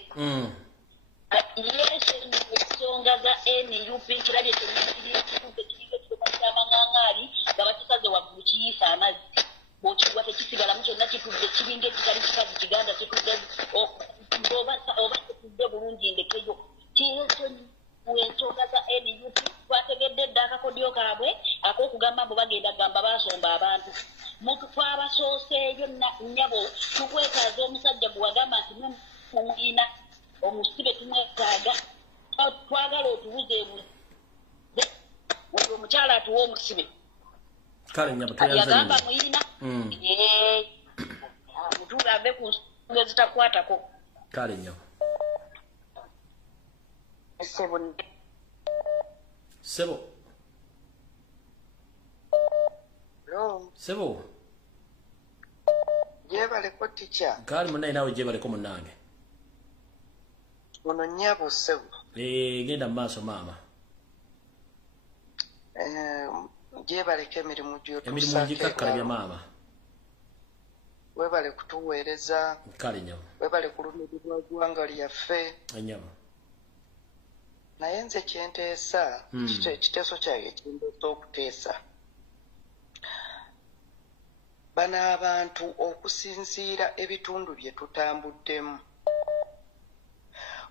yesu ensonga za NUP kirabye kyamangangari gabatusaze waggulu kiyisa amazzi bwokigwa tekisigala mu kyonna kitudde kiringa ekitali kikazi kiganda kitudde oba kitudde bulungi ndekeyo kiyeso ensonga za NUP twategedde dda akakodyo kaabwe ak'okugamba mbu bagenda gamba basomba abantu twabasooseeyo nnyabo tukwetaaza omusajja gwe wagamba nti mumuyina omusibe tumwetaaga twagala otubuzeebuze oyo omukyala atuwa omusibe yagamba muyina mutuula ave ku nsonga ezitakwatako kale nnyo Sebo. Sebo. Jebale ko ticha. Kali munai nawe jebale ko munange. Ono nyabo sebo. Genda maaso mama. Jebale ke emirimu gyotu. Emirimu gikakkala bya mama. Webale kutuweereza. Kale nnyo. Webale kulumidibwa ggwanga lyaffe. Anyama. Naye nze kyenteesa ekiteeso kyange kindeeta okuteesa bano abantu okusinziira ebitundu bye tutambuddemu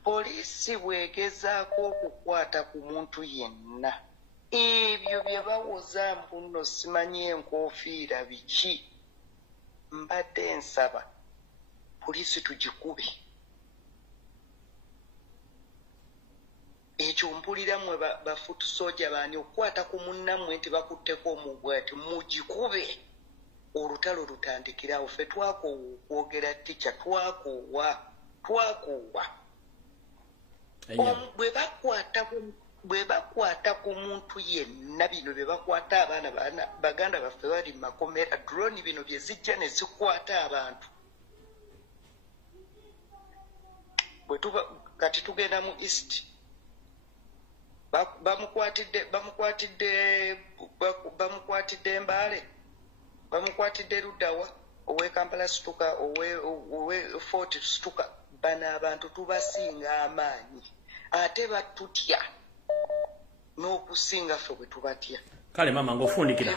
poliisi bwegezaako okukwata ku muntu yenna ebyo bye bawoza mbuno simanyi enkofiira biki mbadde nsaba poliisi tugikube ekyo mpulira mmwe bafutu soja baani okukwata ku munnammwe nti bakutteko omugwa ati mugikube olutalo lutandikirawo ffe twakoowa okwogera tica twakoowa bwe bakwata ku muntu yenna bino bye bakwata abaana baganda baffe bali mu makomera droni bino bye zijja ne zikwata abantu kati tugenda mu east bamukwatidde Mbale bamukwatidde Ludawa owe Kampala situka owe Fort situka bano abantu tubasinga amaanyi ate batutya n'okusinga ffe bwe tubatya kale mama ng'ofundikira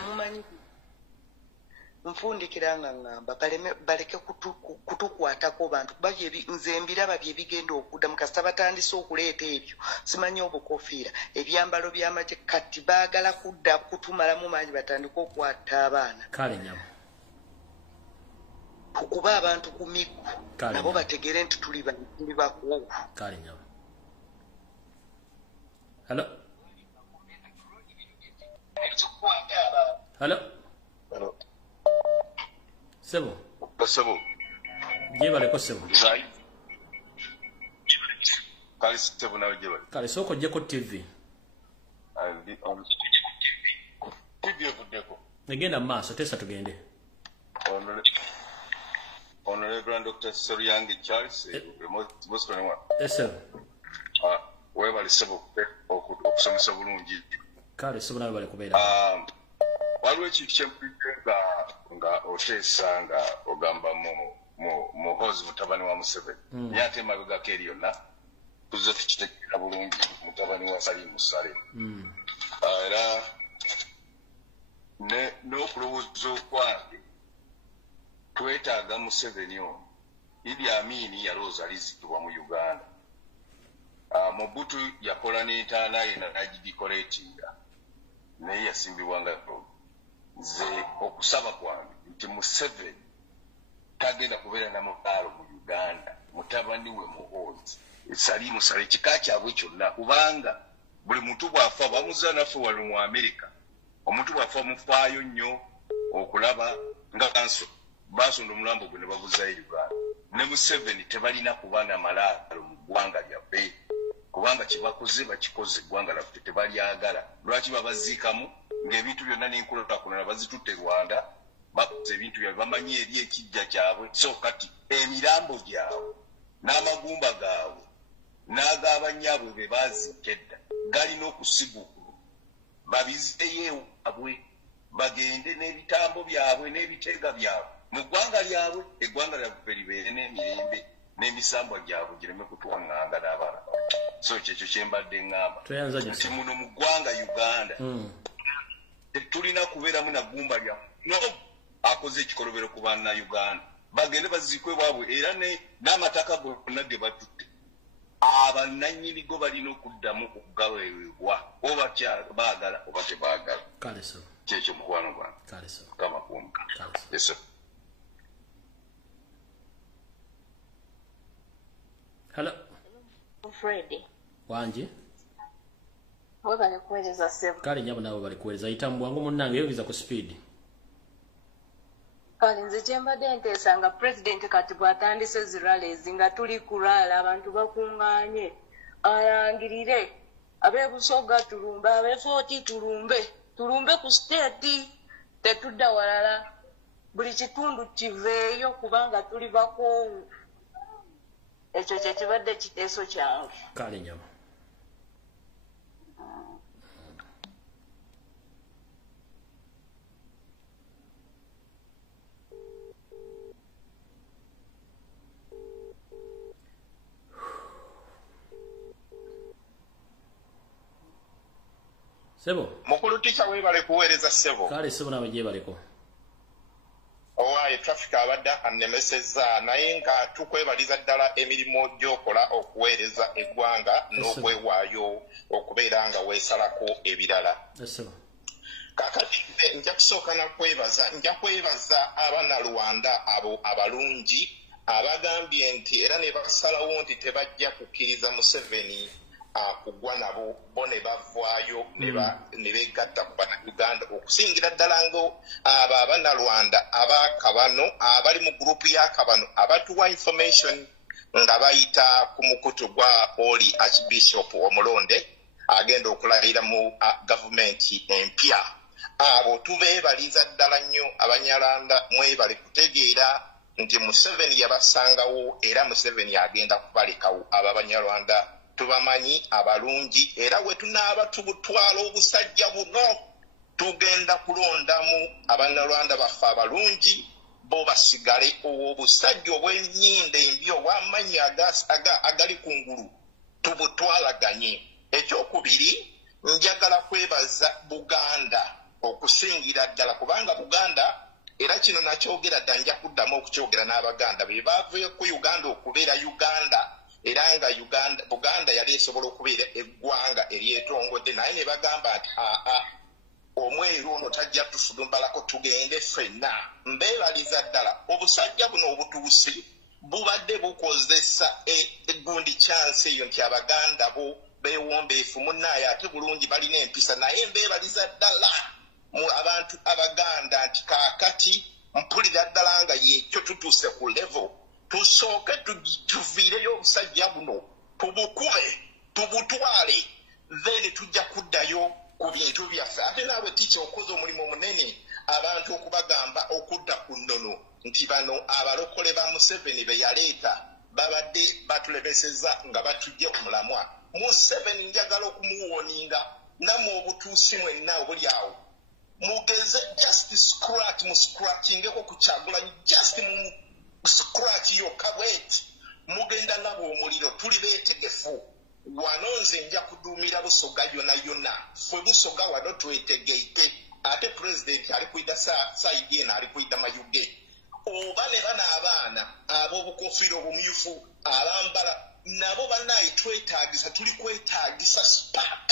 nfundikira nga ngamba baleke kutukwatako bantu nze mbiraba bye bigenda okuddamu kasita batandise okuleeta ebyo simanyi obukofiira ebyambalo by'amagye kati baagala kudda kutumalamu maanyi batandike okukwata abaana kale nyama kuba abantu ku miggu nabo bategere nti tuli bakoowu kale nyama halo Sebo. Sebo. Jebale ko sebo. Zai. Kali sebo nawe jebale. Kali soko jeko TV. Ali on TV Endobeso. Negenda maaso tesa tugende. Honorable Dr. Soryangi Charles, most of Sebo. Webale sebo okusomesa bulungi. Kale sebo nawe bale kubeera. Waliwo ekintu kyempulidde nga oteesa nga ogamba muhozi mutabani wa Museveni naye ate emabegako eri yonna tuzze tukitegeera bulungi mutabani wa Salimu Sale era n'okulowooza okwange twetaaga Museveni ono Idi Amini yalowooza alizikibwa mu Uganda Mobutu yakola n'entaana ye n'agidikoleetinga naye yasimbibwa nga nze okusaba kwange nti Museveni tagenda kubeera na mukaalo mu Uganda mutabani we muhozi Salimu Sale kika kyabwe kyonna kubanga buli muntu bw'afa bamuza naffe wano mu Amerika omuntu bw'afa mufaayo nnyo okulaba nga kanso basonda omulambo gwe ne babuzayo Uganda ne Museveni tebalina kuba na malaalo mu ggwanga lyaffe kubanga kibakoze bakikoze eggwanga laffe tebalyagala lwaki babaziikamu ng'ebintu byonna n'enkulaakulana bazitutte Rwanda bakoze ebintu byabwe bamanyi eri ekijja kyabwe so kati emirambo gyabwe n'amagumba gaabwe n'ag'abanyaabwe be baaziika edda galina okusigukulu babizeeyo abwe bagende n'ebitambo byabwe n'ebiteega byabwe mu ggwanga lyabwe eggwanga lyabwe libeere n'emirembe n'emisambwa gyabwe gireme kutwaŋŋanga n'abaana so kyekyo kyembadde ŋŋamba nti muno mu ggwanga Uganda tetulina kubeeramu na ggumba lya no akoze ekikolobero ku banna Uganda bagende baziikwe bwabwe era n'amataka gonna ge batutte abannannyinigo balina okuddamu okugaweebwa oba baagala oba tebaagala kyekyo mukwano gwange kamakuumu eso hello Freddy wanje wabale kuweleza sebo kale nyabo nabo bali kuweleza itamu wangu munnange yogiza ku speed kale nze kyembadde nteesanga president kati bw'atandise zirales nga tuli kulala abantu bakuŋŋaanye ayangirire ab'ebusoga tulumbe ab'efooti tulumbe ku state tetudda walala buli kitundu kiveeyo kubanga tuli bakoowu ekyo kye kibadde kiteeso kyange kale nyabo Sebo mukulu ticha webale kuweereza sebo kale sebo nawe gye baliko owaye traffic abadda annemeseza naye nga tukwebaliza ddala emirimu gy'okola okuweereza eggwanga n'okwewaayo okubeera nga weesalako ebirala kakati nja kusooka nja kwebaza abanalwanda abo abalungi abagambye nti era ne basalawo nti tebajja kukkiriza Museveni kugwa nabo bo ne bavaayo ne beegatta ku bannayuganda okusingira ddala ngo abo abanalwanda abakabano abali mu gurupu y'akabano abatuwa information nga bayita ku mukutu gwa oli archbishop omulonde agenda okulayira mu gavumenti empya abo tubeebaliza ddala nnyo abanyalanda mwebale kutegeera nti Museveni yabasangawo era Museveni agenda kubalekawo abo abanyalwanda tubamanyi abalungi era we tunaaba tubutwala obusajja buno tugenda kulondamu abanalwanda baffe abalungi bo basigale obusajja obw'ennyindo embi obw'amanyi agali ku ngulu tubutwalaganye ekyokubiri njagala kwebaza Buganda okusingira ddala kubanga Buganda era kino nakyogera dda nja kuddamu okukyogera n'Abaganda be baavuye ku Uganda okubeera Uganda era nga Buganda yali esobola okubeera eggwanga eryetongodde naye ne bagamba nti omweru ono tajja tufulumbalako tugende ffenna mbeebaliza ddala obusajja buno obutuusi bubadde bukozesa eggundi chance eyo nti Abaganda bo beewombeefu munnaye ate bulungi balina empisa naye mbeebaliza ddala mu abantu Abaganda nti kaakati mpulira ddala nga yekyo tutuuse ku level tusooke tuviireyo obusajja buno tubukube tubutwale then tujja kuddayo ku bintu byaffe ate naawe ticha okoze omulimu omunene abantu okubagamba okudda ku nnono nti bano abalokole ba Museveni be yaleeta babadde batulebeseza nga batujje ku mulamwa Museveni njagala okumuwoninga namwe obutuusi mwenna obuli awo mugeze just scratch mu scratchingeko ku Kyagulanyi just mu scratch yokka bweti mugenda nabo omuliro tuli beetegefu wano nze nja kuduumira Busoga yonna ffe Busoga wano twetegeite ate president ali kwida sayidi eno ali kwida mayuge oba ne bana abaana ab'obukofiira obumyufu abambala nabo bannaye twetaagisa tuli kwetaagisa spark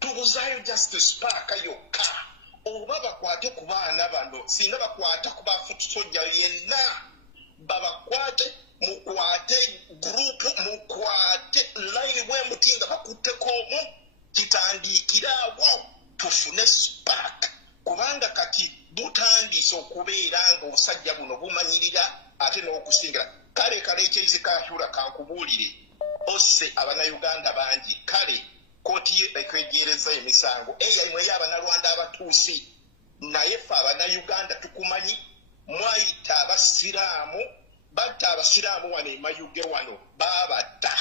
tubuzaayo just spark yokka oba bakwate ku baana bano singa bakwata ku bafutusojja yenna babakwate mukwate group mukwate line bwe mutinga bakutteko omu kitandikiraawo tufune spark kubanga kati butandise okubeera nga obusajja buno bumanyirira ate n'okusingira kale ekyezikahyula kankubuulire ose abanayuganda bangi kale kooti ye ekwegereza emisango eyalimu ey'abanalwanda abatuusi naye ffe abanayuganda tukumanyi mwayita abasiraamu batta abasiraamu wano emayuge wano baabata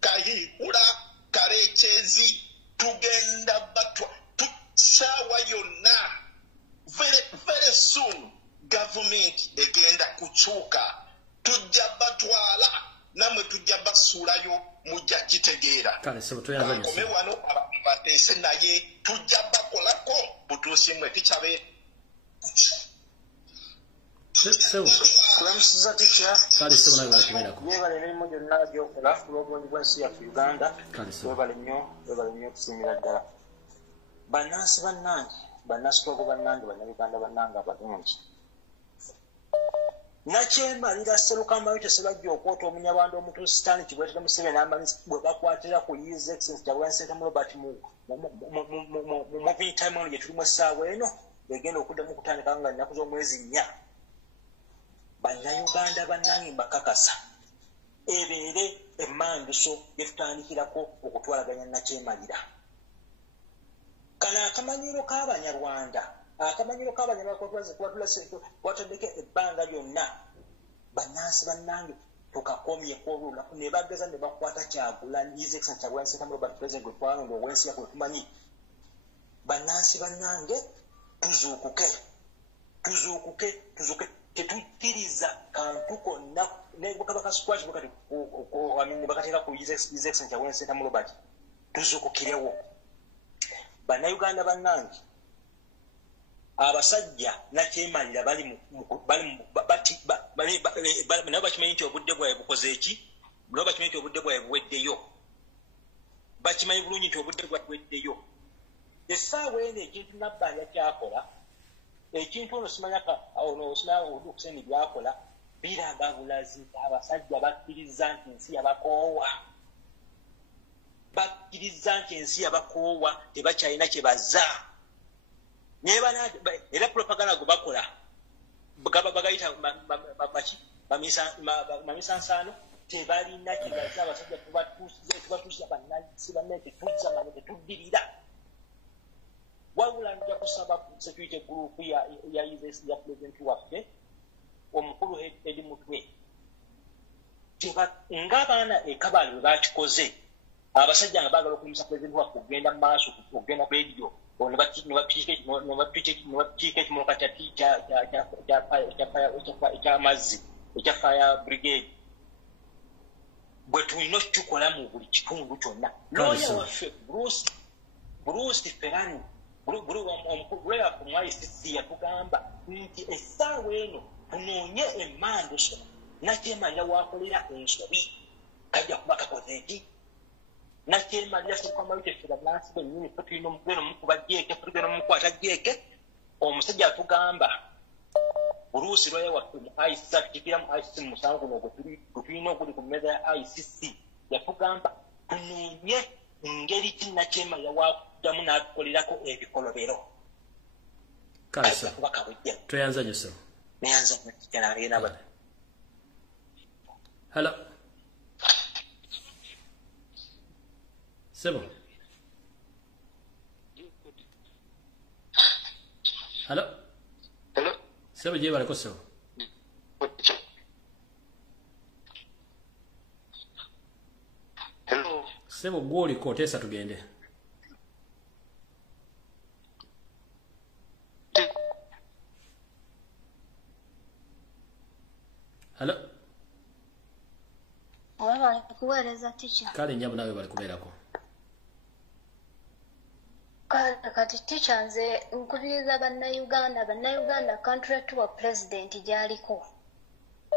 kahihula kalekyezi tugenda batwa sawa yonna very soon government egenda kuchuka tujja batwala namwe tujja basulayo mujja kitegeera kale sebo toyanza kome wano abantu batese naye tujja bakolako butusimwe kichabe sebo kulamusiza ticha kale sebo nayo balakimerako yebale n'emirimu gyonna gyokola kulw'obulungi bw'ensi yaffe Uganda kale sebo webale nnyo kusiimira ddala bannansi bannange bannasitoogo bannange bannayuganda bannange abalungi nakyemalira Sserukamayo sebajja okwota omunyarwanda omutuusitaani Kibwetere Museveni amanyi bwe bakwatira ku His Excellency Ssentamu Robert mu moving time ono gye tulimu essaawa eno egenda okuddamu kutandika nga nnaku z'omwezi 4 bannayuganda bannange mbakakasa ebeere emmanduso gye tutandikirako okutwalaganya nakyemalira kano akamanyiro k'Abanyarwanda kwatondeke ebbanga lyonna bannansi bannange tukakomyeko olunaku ne bageza ne bakwata Kyagulanyi His Excellency Kyagulanyi Ssentamu Robert President gwe twalonda ow'ensi yaffe tumanyi bannansi bannange tuzuukuke tetukkiriza kantu konna nebakasikwaki bakati ne bakateeka ku His Excellency Kyagulanyi Ssentamu Robert tuzuukukirewo bannayuganda bannange abasajja nakyemalira nabo bakimanyi nti obudde bwawe bukoze eki nabo bakimanyi nti obudde bwawe buweddeyo bakimanyi bulungi nti obudde bwawe buweddeyo essaawa eno ekintu nabbanja kyakola ekintu ono simanyaka okuseni byakola biraga bulazi abasajja bakkiriza nti ensi yabakoowa tebakyalina kye bazza era propaganda gwe bakola bagayita bamisansaano tebalina kyebaza abasajja tubatuusiza bannansi banne tetuddirira wabula nja kusaba security group ya president waffe omukulu edi mutwe ng'abaana ekabali bwe bakikoze abasajja nga baagala okulimisa president waffe okugenda mu maaso okugenda ku radio nebakiika ekimoka ky'amazzi ekya fire brigade bwe tulina okukikola mu buli kitundu kyonna looya waffe Bruce Ferrani omukulu waffe mu ICC yatugamba nti essaawa eno tunoonye emmanduso nakyemalira wakolera ensobi kajja kuba kakoze eki nakyemalira Sserukamayo kyaffe bannansi bennyini ffe tulina omugendo mukuba jjeeke tulina omukwata jjeeke omusajja atugamba Bruce looya waffe mu ICC atukikira mu ICC mu musango gwe tulina oguli ku mmeeza ya ICC yatugamba tunoonye ngeri ki nakyemalira wakuddamu n'atukolerako ebikolobero kasa toyanza nnyo sebo neyanza nnyo hello sebo hello sebo je barako sebo sebo gwoli kotesa tugende hello waba kuwereza teacher kale nyabu nawe bali kuberako kati teacher nze nkubiriza bannayuganda country tour president gyaliko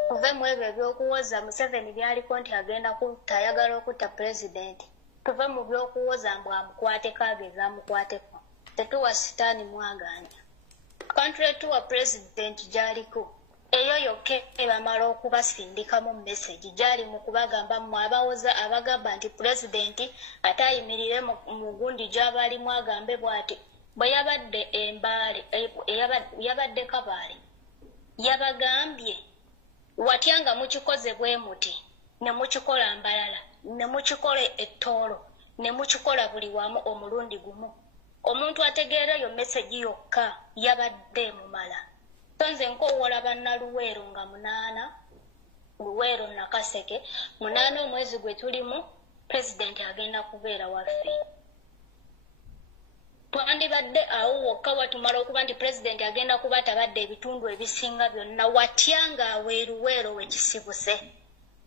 kuve mu ebyo ebyokuwoza Museveni byaliko nti agenda tayagala okutta president tuve mu byokuwoza mbu amukwateko ageza amukwateko tetuwa sitaani mwaganya country tour president gyaliko eyo yokka bamala okubasindikamu message gyali mu kubagamba mmwe abawoza abagamba nti pulezidenti atayimirire mu gundi gy'abalimu agambe bw'ati bwe yabadde embaale yabadde kabaale yabagambye watya nga mukikoze bwe muti ne mukikola mbalala ne mukikola ettoolo ne mukikola buli wamu omulundi gumu omuntu ategeera eyo message yokka yabadde mumala tonze nkoowola bannaluweero nga 8 luweero nakaseke 8 omwezi gwe tulimu pulezidenti agenda kubeera waffe twandibadde awo wokka watumala okuba nti pulezidenti agenda kuba tabadde ebitundu ebisinga byonna watyanga aweeruweero wekisibuse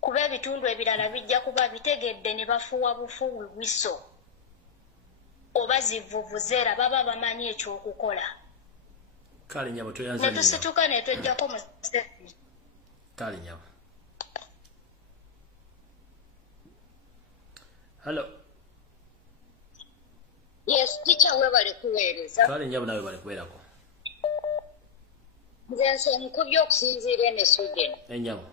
kuba ebitundu ebirala bijja kuba bitegedde ne bafuuwa bufuuwi wiso oba zivuvuzeera baba bamanyi ekyokukola kale nyabo toyanza ne tusituka ne twejjako Museveni kale nyabo hello yes teacher webale kuweereza kale nyabo nawe bale kubeerako nze nkubye okusinziira ene Sweden enyabo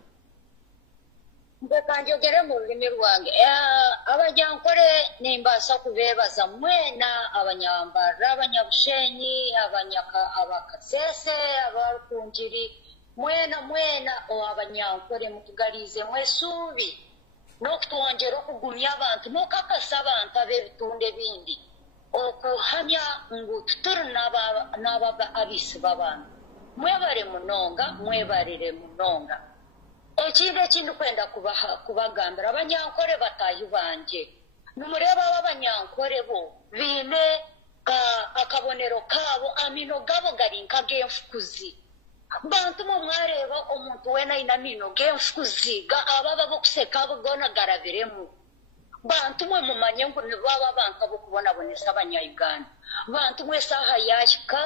Mbeka njogere mu lulimi lwange abanyankole nimbaasa kubeebaza mwena abanyambara abanyabushenyi abakasese abakunjiri mwena abanyankole mutugalize mwesuubi n'okutwongera okugumya abantu n'okakasa abantu ab'ebitundu ebindi okuhamya ngu tuturi n'ababa abisi b'abantu mwebale mwebalire munonga ekintu ekindi kwenda kubagambira abanyankole bataayi banje nimureba abanyankole bo biine akabonero kaabo amino gabo gari nk'ag'enfukuzi bantu mwe mwareeba omuntu weena aine amino g'enfukuzi ababa bokuseka abo goona garabiremu bantu mwe mumanye ngu nibaba abantu ab'okubonabonesa abanyayuganda bantu mwe esaaha yahika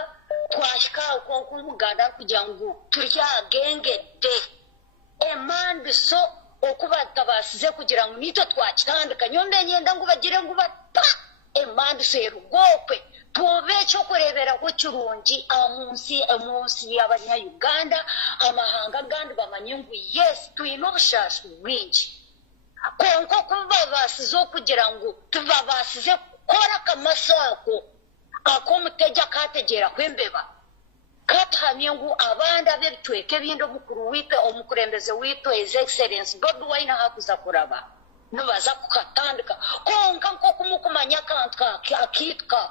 twahika oku Uganda kugira ngu turyagengedde emandi so okuba tabasize kugira ngu nito twakitandika nyonde nyenda ngu bagire ngu bata emandi so erugokwe tuobe ekyokureeberaho kirungi omunsi y'abanyayuganda amahanga gandi bamanye ngu yes tuyina obushaasi bwingi konka okubabasize okugira ngu tubabasize kukora akamaso ako ak'omuteja kategeera kwembeba katuhamye ngu abandi ab'ebitweka ebindi omukuru witu omukulembeze witu his excellence Bobi Wine hakuza kuraba nibaza kukatandika konka nk'okumukumanya akantu akiitwa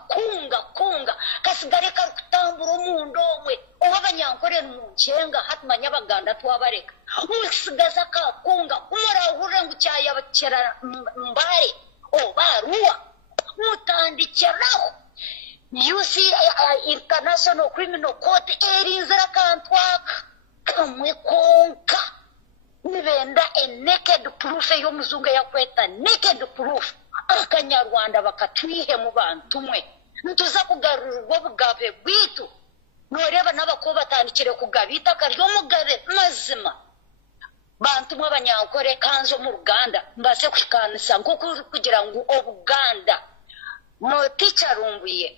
kunga kasigare kari kutambura omundu omwe oba abanyankore nimunkyenga hatumanya abaganda twabareka mukisigaza kakunga kumurahurire ngu kyayabakira mbare oba aruwa mutandikiraho You see, International Criminal Court erinzira akantu aka kamwe konka nibenda naked proof ey'omuzungu eyakweta naked proof akanyarwanda bakatwihe mu bantu mwe ntuza kugarurirwa obugabe bwitu noreeba n'abakuba batandikire kugaba itaka ry'omugabe mazima bantu mwe abanyankore kanzo mu Uganda mbase kukanisa nk'okuri kugira ngu obuganda no teacher Lumbuye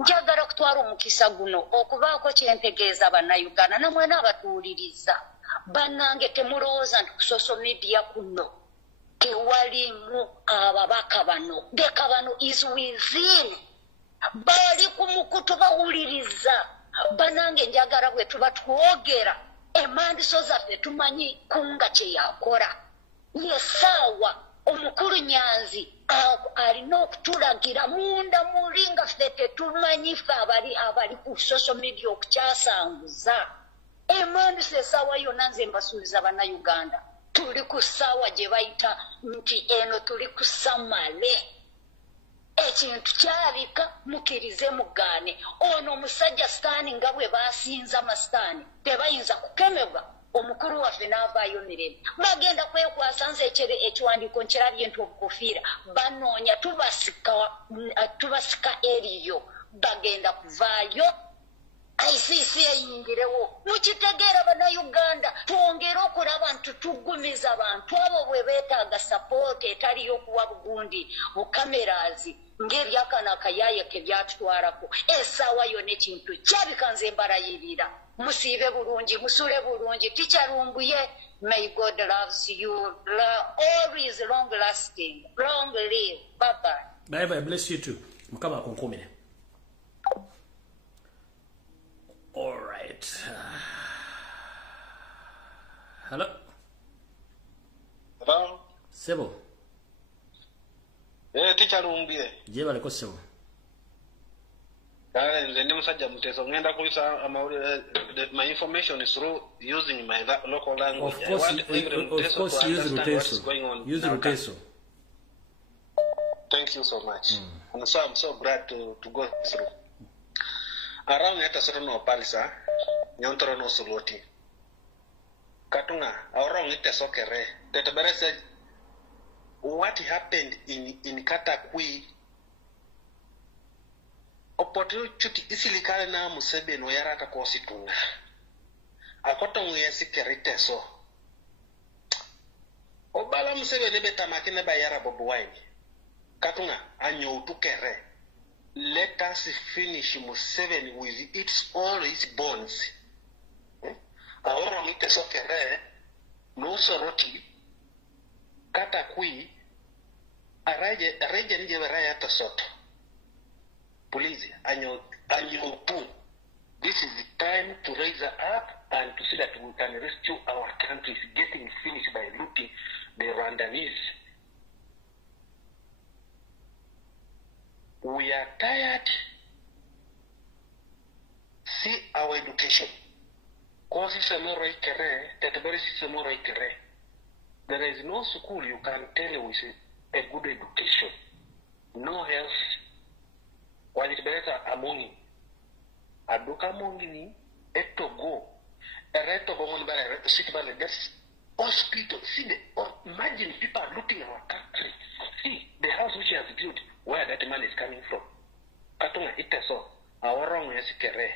njagala kutwala omukisa guno okubaako kyentegeeza abannayuganda namwe n'abatuuliriza bannange temulowooza nti ku social media kuno tewalimu ababaka bano beka bano is within bali ku mukutu bawuliriza bannange njagala bwe tuba twogera emandiso zaffe tumanyi kunga kye yakora yesaawa omukulu Nyanzi alina okutulagira munda mulinga ffe tetumanyi ffe abali ku social media okukyasanguza emandiso esaawa yonna nze mbasuubiza bannayuganda tuli ku ssaawa gye bayita nti eno tuli ku samale ekintu kyalika mukirize mugaane ono omusajja sitaani nga bwe basinza amasitaani tebayinza kukemebwa omukuru waffe n'avaayo mirembe bagenda kwekwasa nze ekiwandiiko nkirabye nti obukofiira banoonya tubasika eriyo bagenda kuvaayo ICC eyingirewo mukitegeera bannayuganda twongere okulaba nti tugumiza abantu abo bwe beetaaga sapooti etaliyo okuwa bugundi bukamerazi ng'ebyakana akayaye ke byatutwalako essaawa yonna ekintu kyabika nze mbalayirira musiibe bulungi musule bulungi teacher Lumbuye may God loves you always long lasting long live bye bye bless you too mukama akunkumire. All right. Hello. Hello. Sebo. Teacher Lumbuye. Je baliko sebo. Nze ndi musajja muteso ngenda kuyisa my information is through using my local language. Of course use Ruteso. Use Ruteso. Thank Thank you so much. And so I'm so glad to go through. Around hata soro no palisa, nyontoro no suloti. Katunga, around ite sokere. Tetabere said, what happened in Katakwi? Opportunity isilikale na Museveni no yarata kositunga. Akoto nguyesi kerite so. Obala Museveni beta makine ba yara Bobi Wine. Katunga anyo utukere. Let us finish Museveni with all his bones. Ahora mite sokere no soroti Katakwi araje nije beraya tosoto. Please, anyo tu. This is the time to raise up and to see that we can rescue our country. Is getting finished by looting the Rwandese. We are tired. See our education. Cause it's a more there is no school you can tell with a good education. No health. What is better among Aduka Mongini, Etogo, Eretogo, that's hospital. See, imagine people are looting at our country. See, the house which he has built, where that man is coming from. Katunga iteso, our wrong yasikere.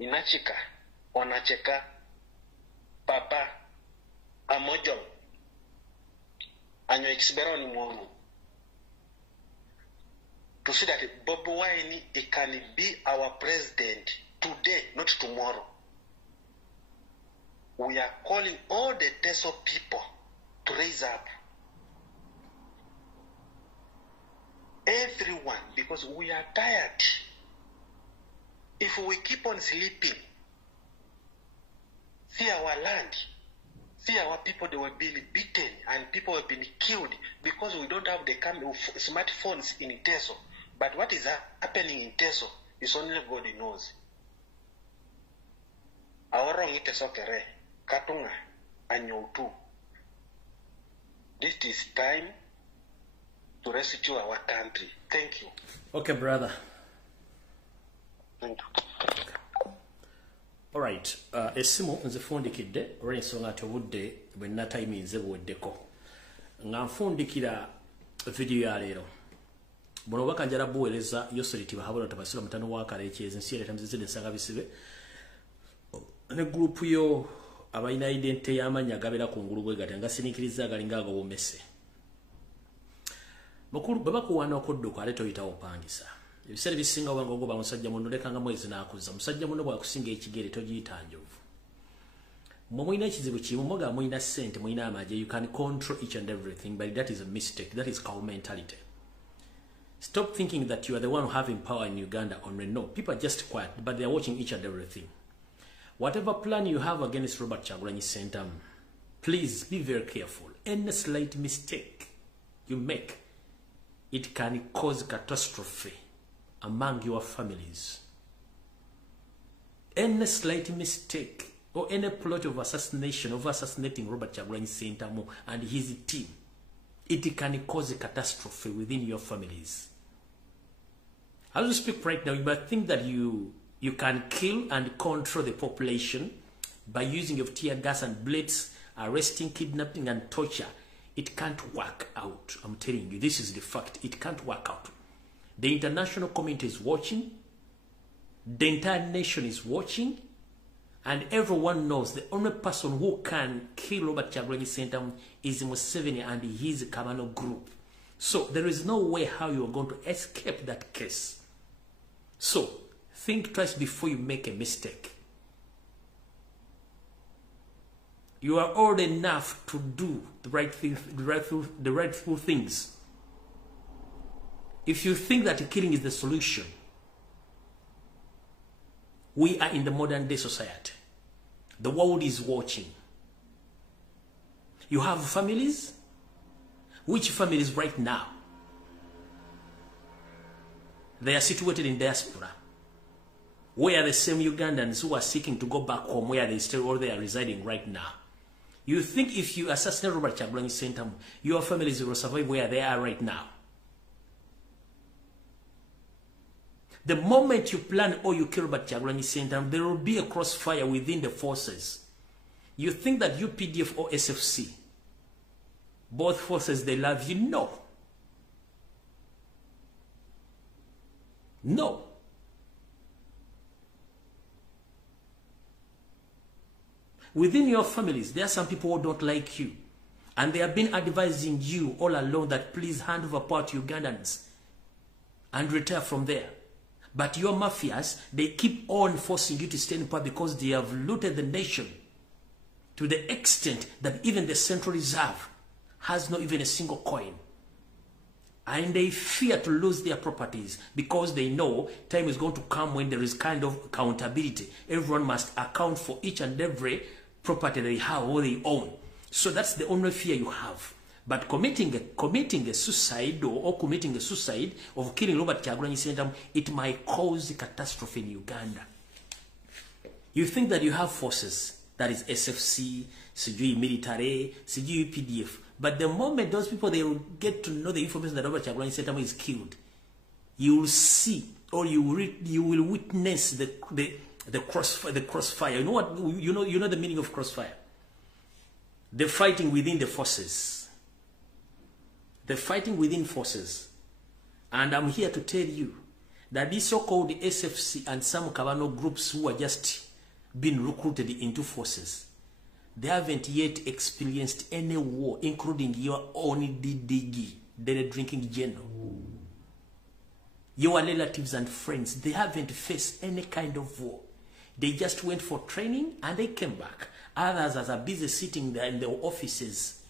Inachika, Onacheka, Papa, Amojo, Anyo Exberoni Mongu. To see that Bobi Wine can be our president today, not tomorrow. We are calling all the Teso people to raise up. Everyone, because we are tired. If we keep on sleeping, see our land, see our people, they were being beaten and people have been killed because we don't have the smartphones in Teso. But what is happening in Teso is only God knows. Our wrong it is okay. Katunga anyo tu. This is time to rescue our country. Thank you. Okay, brother. Thank you. All right. Esimu nze fundikidde olw'ensonga nti obudde bwe nnatayimize buweddeko. Nga nfundikira video ya leero. Bono bakanjala buweleza yosoliti bahabona tabasira mutano wa kalekyezi nsi yaleta mzizide nsanga bisibe. Ne group yo abayina identity y'amanya gabera ku ngulu bwe gatanga sinikiriza galinga ago bomese. Mukulu baba kuwana okoddo kwa leto yita opangisa. Ebisere bisinga wango goba musajja munno lekanga mwezi nakuza. Musajja munno bwa kusinga ekigere togiyita njovu. Mwina ekizibu kimu moga mwina sente mwina amaje, you can control each and everything, but that is a mistake. That is cow mentality. Stop thinking that you are the one having power in Uganda or no. People are just quiet, but they are watching each and everything. Whatever plan you have against Robert Kyagulanyi Ssentamu, please be very careful. Any slight mistake you make, it can cause catastrophe among your families. Any slight mistake or any plot of assassination, of assassinating Robert Kyagulanyi Ssentamu and his team, it can cause a catastrophe within your families. As we speak right now, you might think that you can kill and control the population by using of tear gas and bullets, arresting, kidnapping, and torture. It can't work out. I'm telling you, this is the fact. It can't work out. The international community is watching. The entire nation is watching. And everyone knows the only person who can kill Robert Kyagulanyi Ssentamu is Museveni and his Kabano group. So there is no way how you are going to escape that case. So think twice before you make a mistake. You are old enough to do the right thing, the rightful things. If you think that killing is the solution, we are in the modern day society. The world is watching. You have families. Which families right now? They are situated in diaspora. Where are the same Ugandans who are seeking to go back home where they stay or they are residing right now? You think if you assassinate Robert Kyagulanyi Ssentamu, your families will survive where they are right now? The moment you plan or you kill Robert Kyagulanyi Ssentamu, there will be a crossfire within the forces. You think that UPDF or SFC, both forces, they love you? No. No. Within your families, there are some people who don't like you. And they have been advising you all along that please hand over power to Ugandans and retire from there. But your mafias, they keep on forcing you to stay in power because they have looted the nation to the extent that even the Central Reserve has not even a single coin. And they fear to lose their properties because they know time is going to come when there is kind of accountability. Everyone must account for each and every property they have or they own. So that's the only fear you have. But committing a suicide or committing a suicide of killing Robert Kyagulanyi Ssentamu, it might cause a catastrophe in Uganda. You think that you have forces, that is SFC, CGU military, CGU UPDF. But the moment those people, they will get to know the information that Robert Kyagulanyi Ssentamu is killed, you will see or you will witness the crossfire. You know what? You know the meaning of crossfire. The fighting within the forces. The fighting within forces. And I'm here to tell you that these so-called SFC and some Kabano groups who are just being recruited into forces, they haven't yet experienced any war, including your own DDG, the drinking general. Your relatives and friends, they haven't faced any kind of war. They just went for training and they came back. Others are busy sitting there in their offices.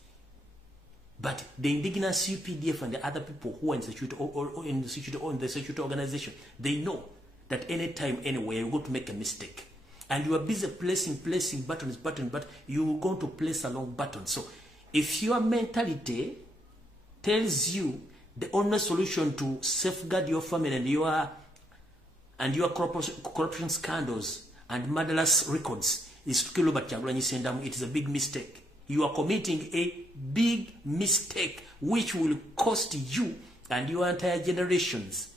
But the indigenous UPDF and the other people who are in security or in the security organization, they know that anytime, anywhere, you're going to make a mistake. And you are busy placing buttons, but you're going to place a long button. So if your mentality tells you the only solution to safeguard your family and your corruption scandals and murderous records is to kill Robert Kyagulanyi Ssentamu, it is a big mistake. You are committing a big mistake which will cost you and your entire generations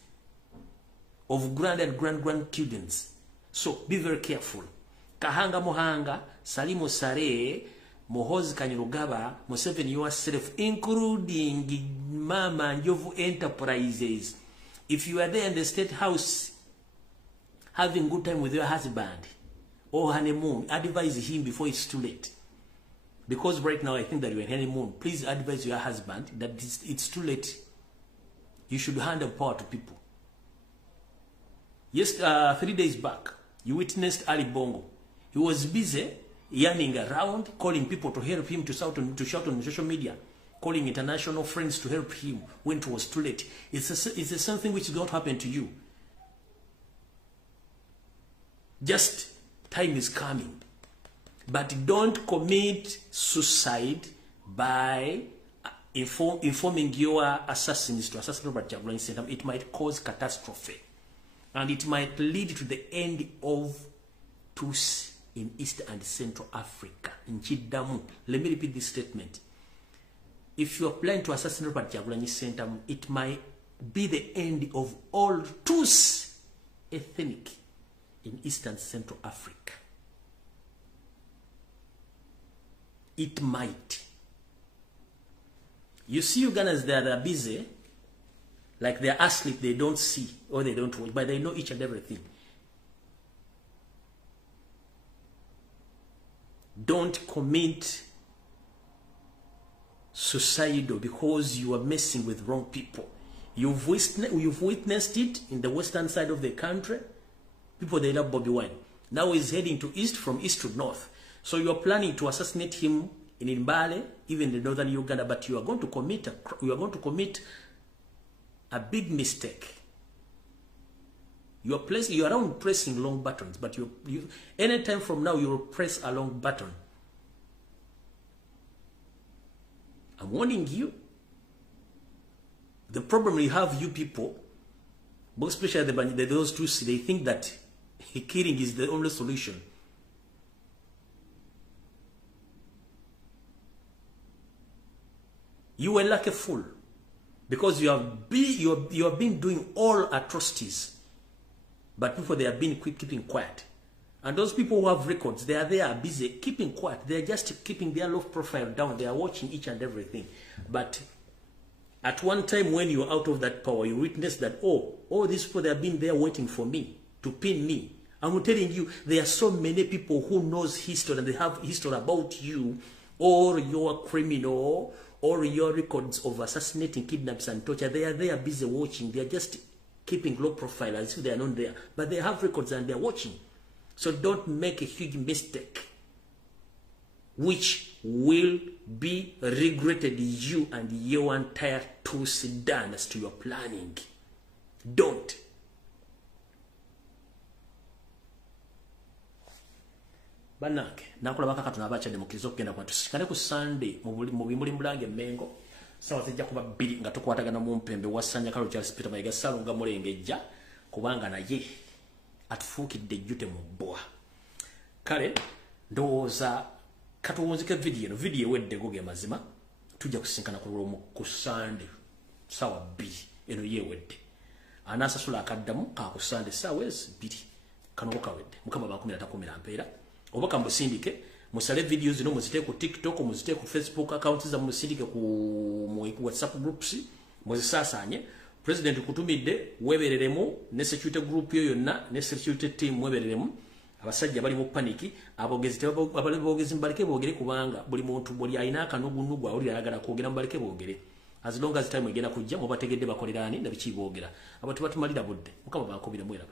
of grand and grandchildren. So be very careful. Kahanga Mohanga, Salimu Sare, Mohozi Kanyirugaba, Museveni yourself, including Mama Njovu Enterprises. If you are there in the State House having good time with your husband or honeymoon, advise him before it's too late. Because right now I think that you're in honeymoon. Please advise your husband that it's too late. You should hand over power to people. Yes, 3 days back, you witnessed Ali Bongo. He was busy yarning around, calling people to help him to shout on social media, calling international friends to help him when it was too late. It's something which don't happen to you. Just time is coming. But don't commit suicide by informing your assassins to assassinate Robert Kyagulanyi Ssentamu. It might cause catastrophe. And it might lead to the end of truce in East and Central Africa. In Chidamu. Let me repeat this statement. If you are planning to assassinate Robert Kyagulanyi Ssentamu, it might be the end of all truce ethnic in East and Central Africa. It might. You see Ugandans that are busy, like they're asleep, they don't see or they don't watch, but they know each and everything. Don't commit suicidal because you are messing with wrong people. You've witnessed it in the western side of the country. People, they love Bobi Wine. Now he's heading to east, from east to north. So you are planning to assassinate him in Mbale, even in northern Uganda, but you are going to commit a big mistake. You are around pressing long buttons, but anytime from now you will press a long button. I'm warning you. The problem you have, you people, most especially those two, they think that killing is the only solution. You were like a fool because you have been doing all atrocities But before they have been keeping quiet. And those people who have records, they are there busy keeping quiet. They are just keeping their low profile down. They are watching each and everything. But at one time when you're out of that power, you witness that, oh, all these people, they have been there waiting for me, to pin me. I'm telling you, there are so many people who knows history and they have history about you or your criminal or your records of assassinating, kidnaps and torture. They are there busy watching. They are just keeping low profile as if they are not there. But they have records and they are watching. So don't make a huge mistake which will be regretted you and your entire two Sudan as to your planning. Don't. Banange, nakola bakaka tunabacha demokrizo kugenda kwa tusikane ku Sunday mu bimuli mbulange Mengo. Sawa tejja kuba 2 nga tukwatagana mu mpembe wasanya kalo Charles Peter Mayiga Salunga mulengejja kubanga naye atufuukidde jjute mu bboa. Kale ndowooza katuwunzike video wedde goge mazima tujja kusinkana ku Sunday sawa 2 eno yewedde. Anasasula akaddamu ka ku Sunday sawa 2 kanogo kawedde mukama ba 13 ampeera. Obaka mbusindike musale videos zino muzite ku TikTok muzite ku Facebook accounts za musindike ku WhatsApp groups muzisasanye. President kutumidde webereremu ne security group yo yonna ne security team webereremu abasajja bali mu paniki abogezi abogezi mbalike bogere kubanga buli muntu buli ayina akanugunugu awulira ayagala kwogera mbalike bogere as long as time egenda kujja mubategedde bakolerani na bichi bogera abantu batumalira budde mukama bakobira mwera.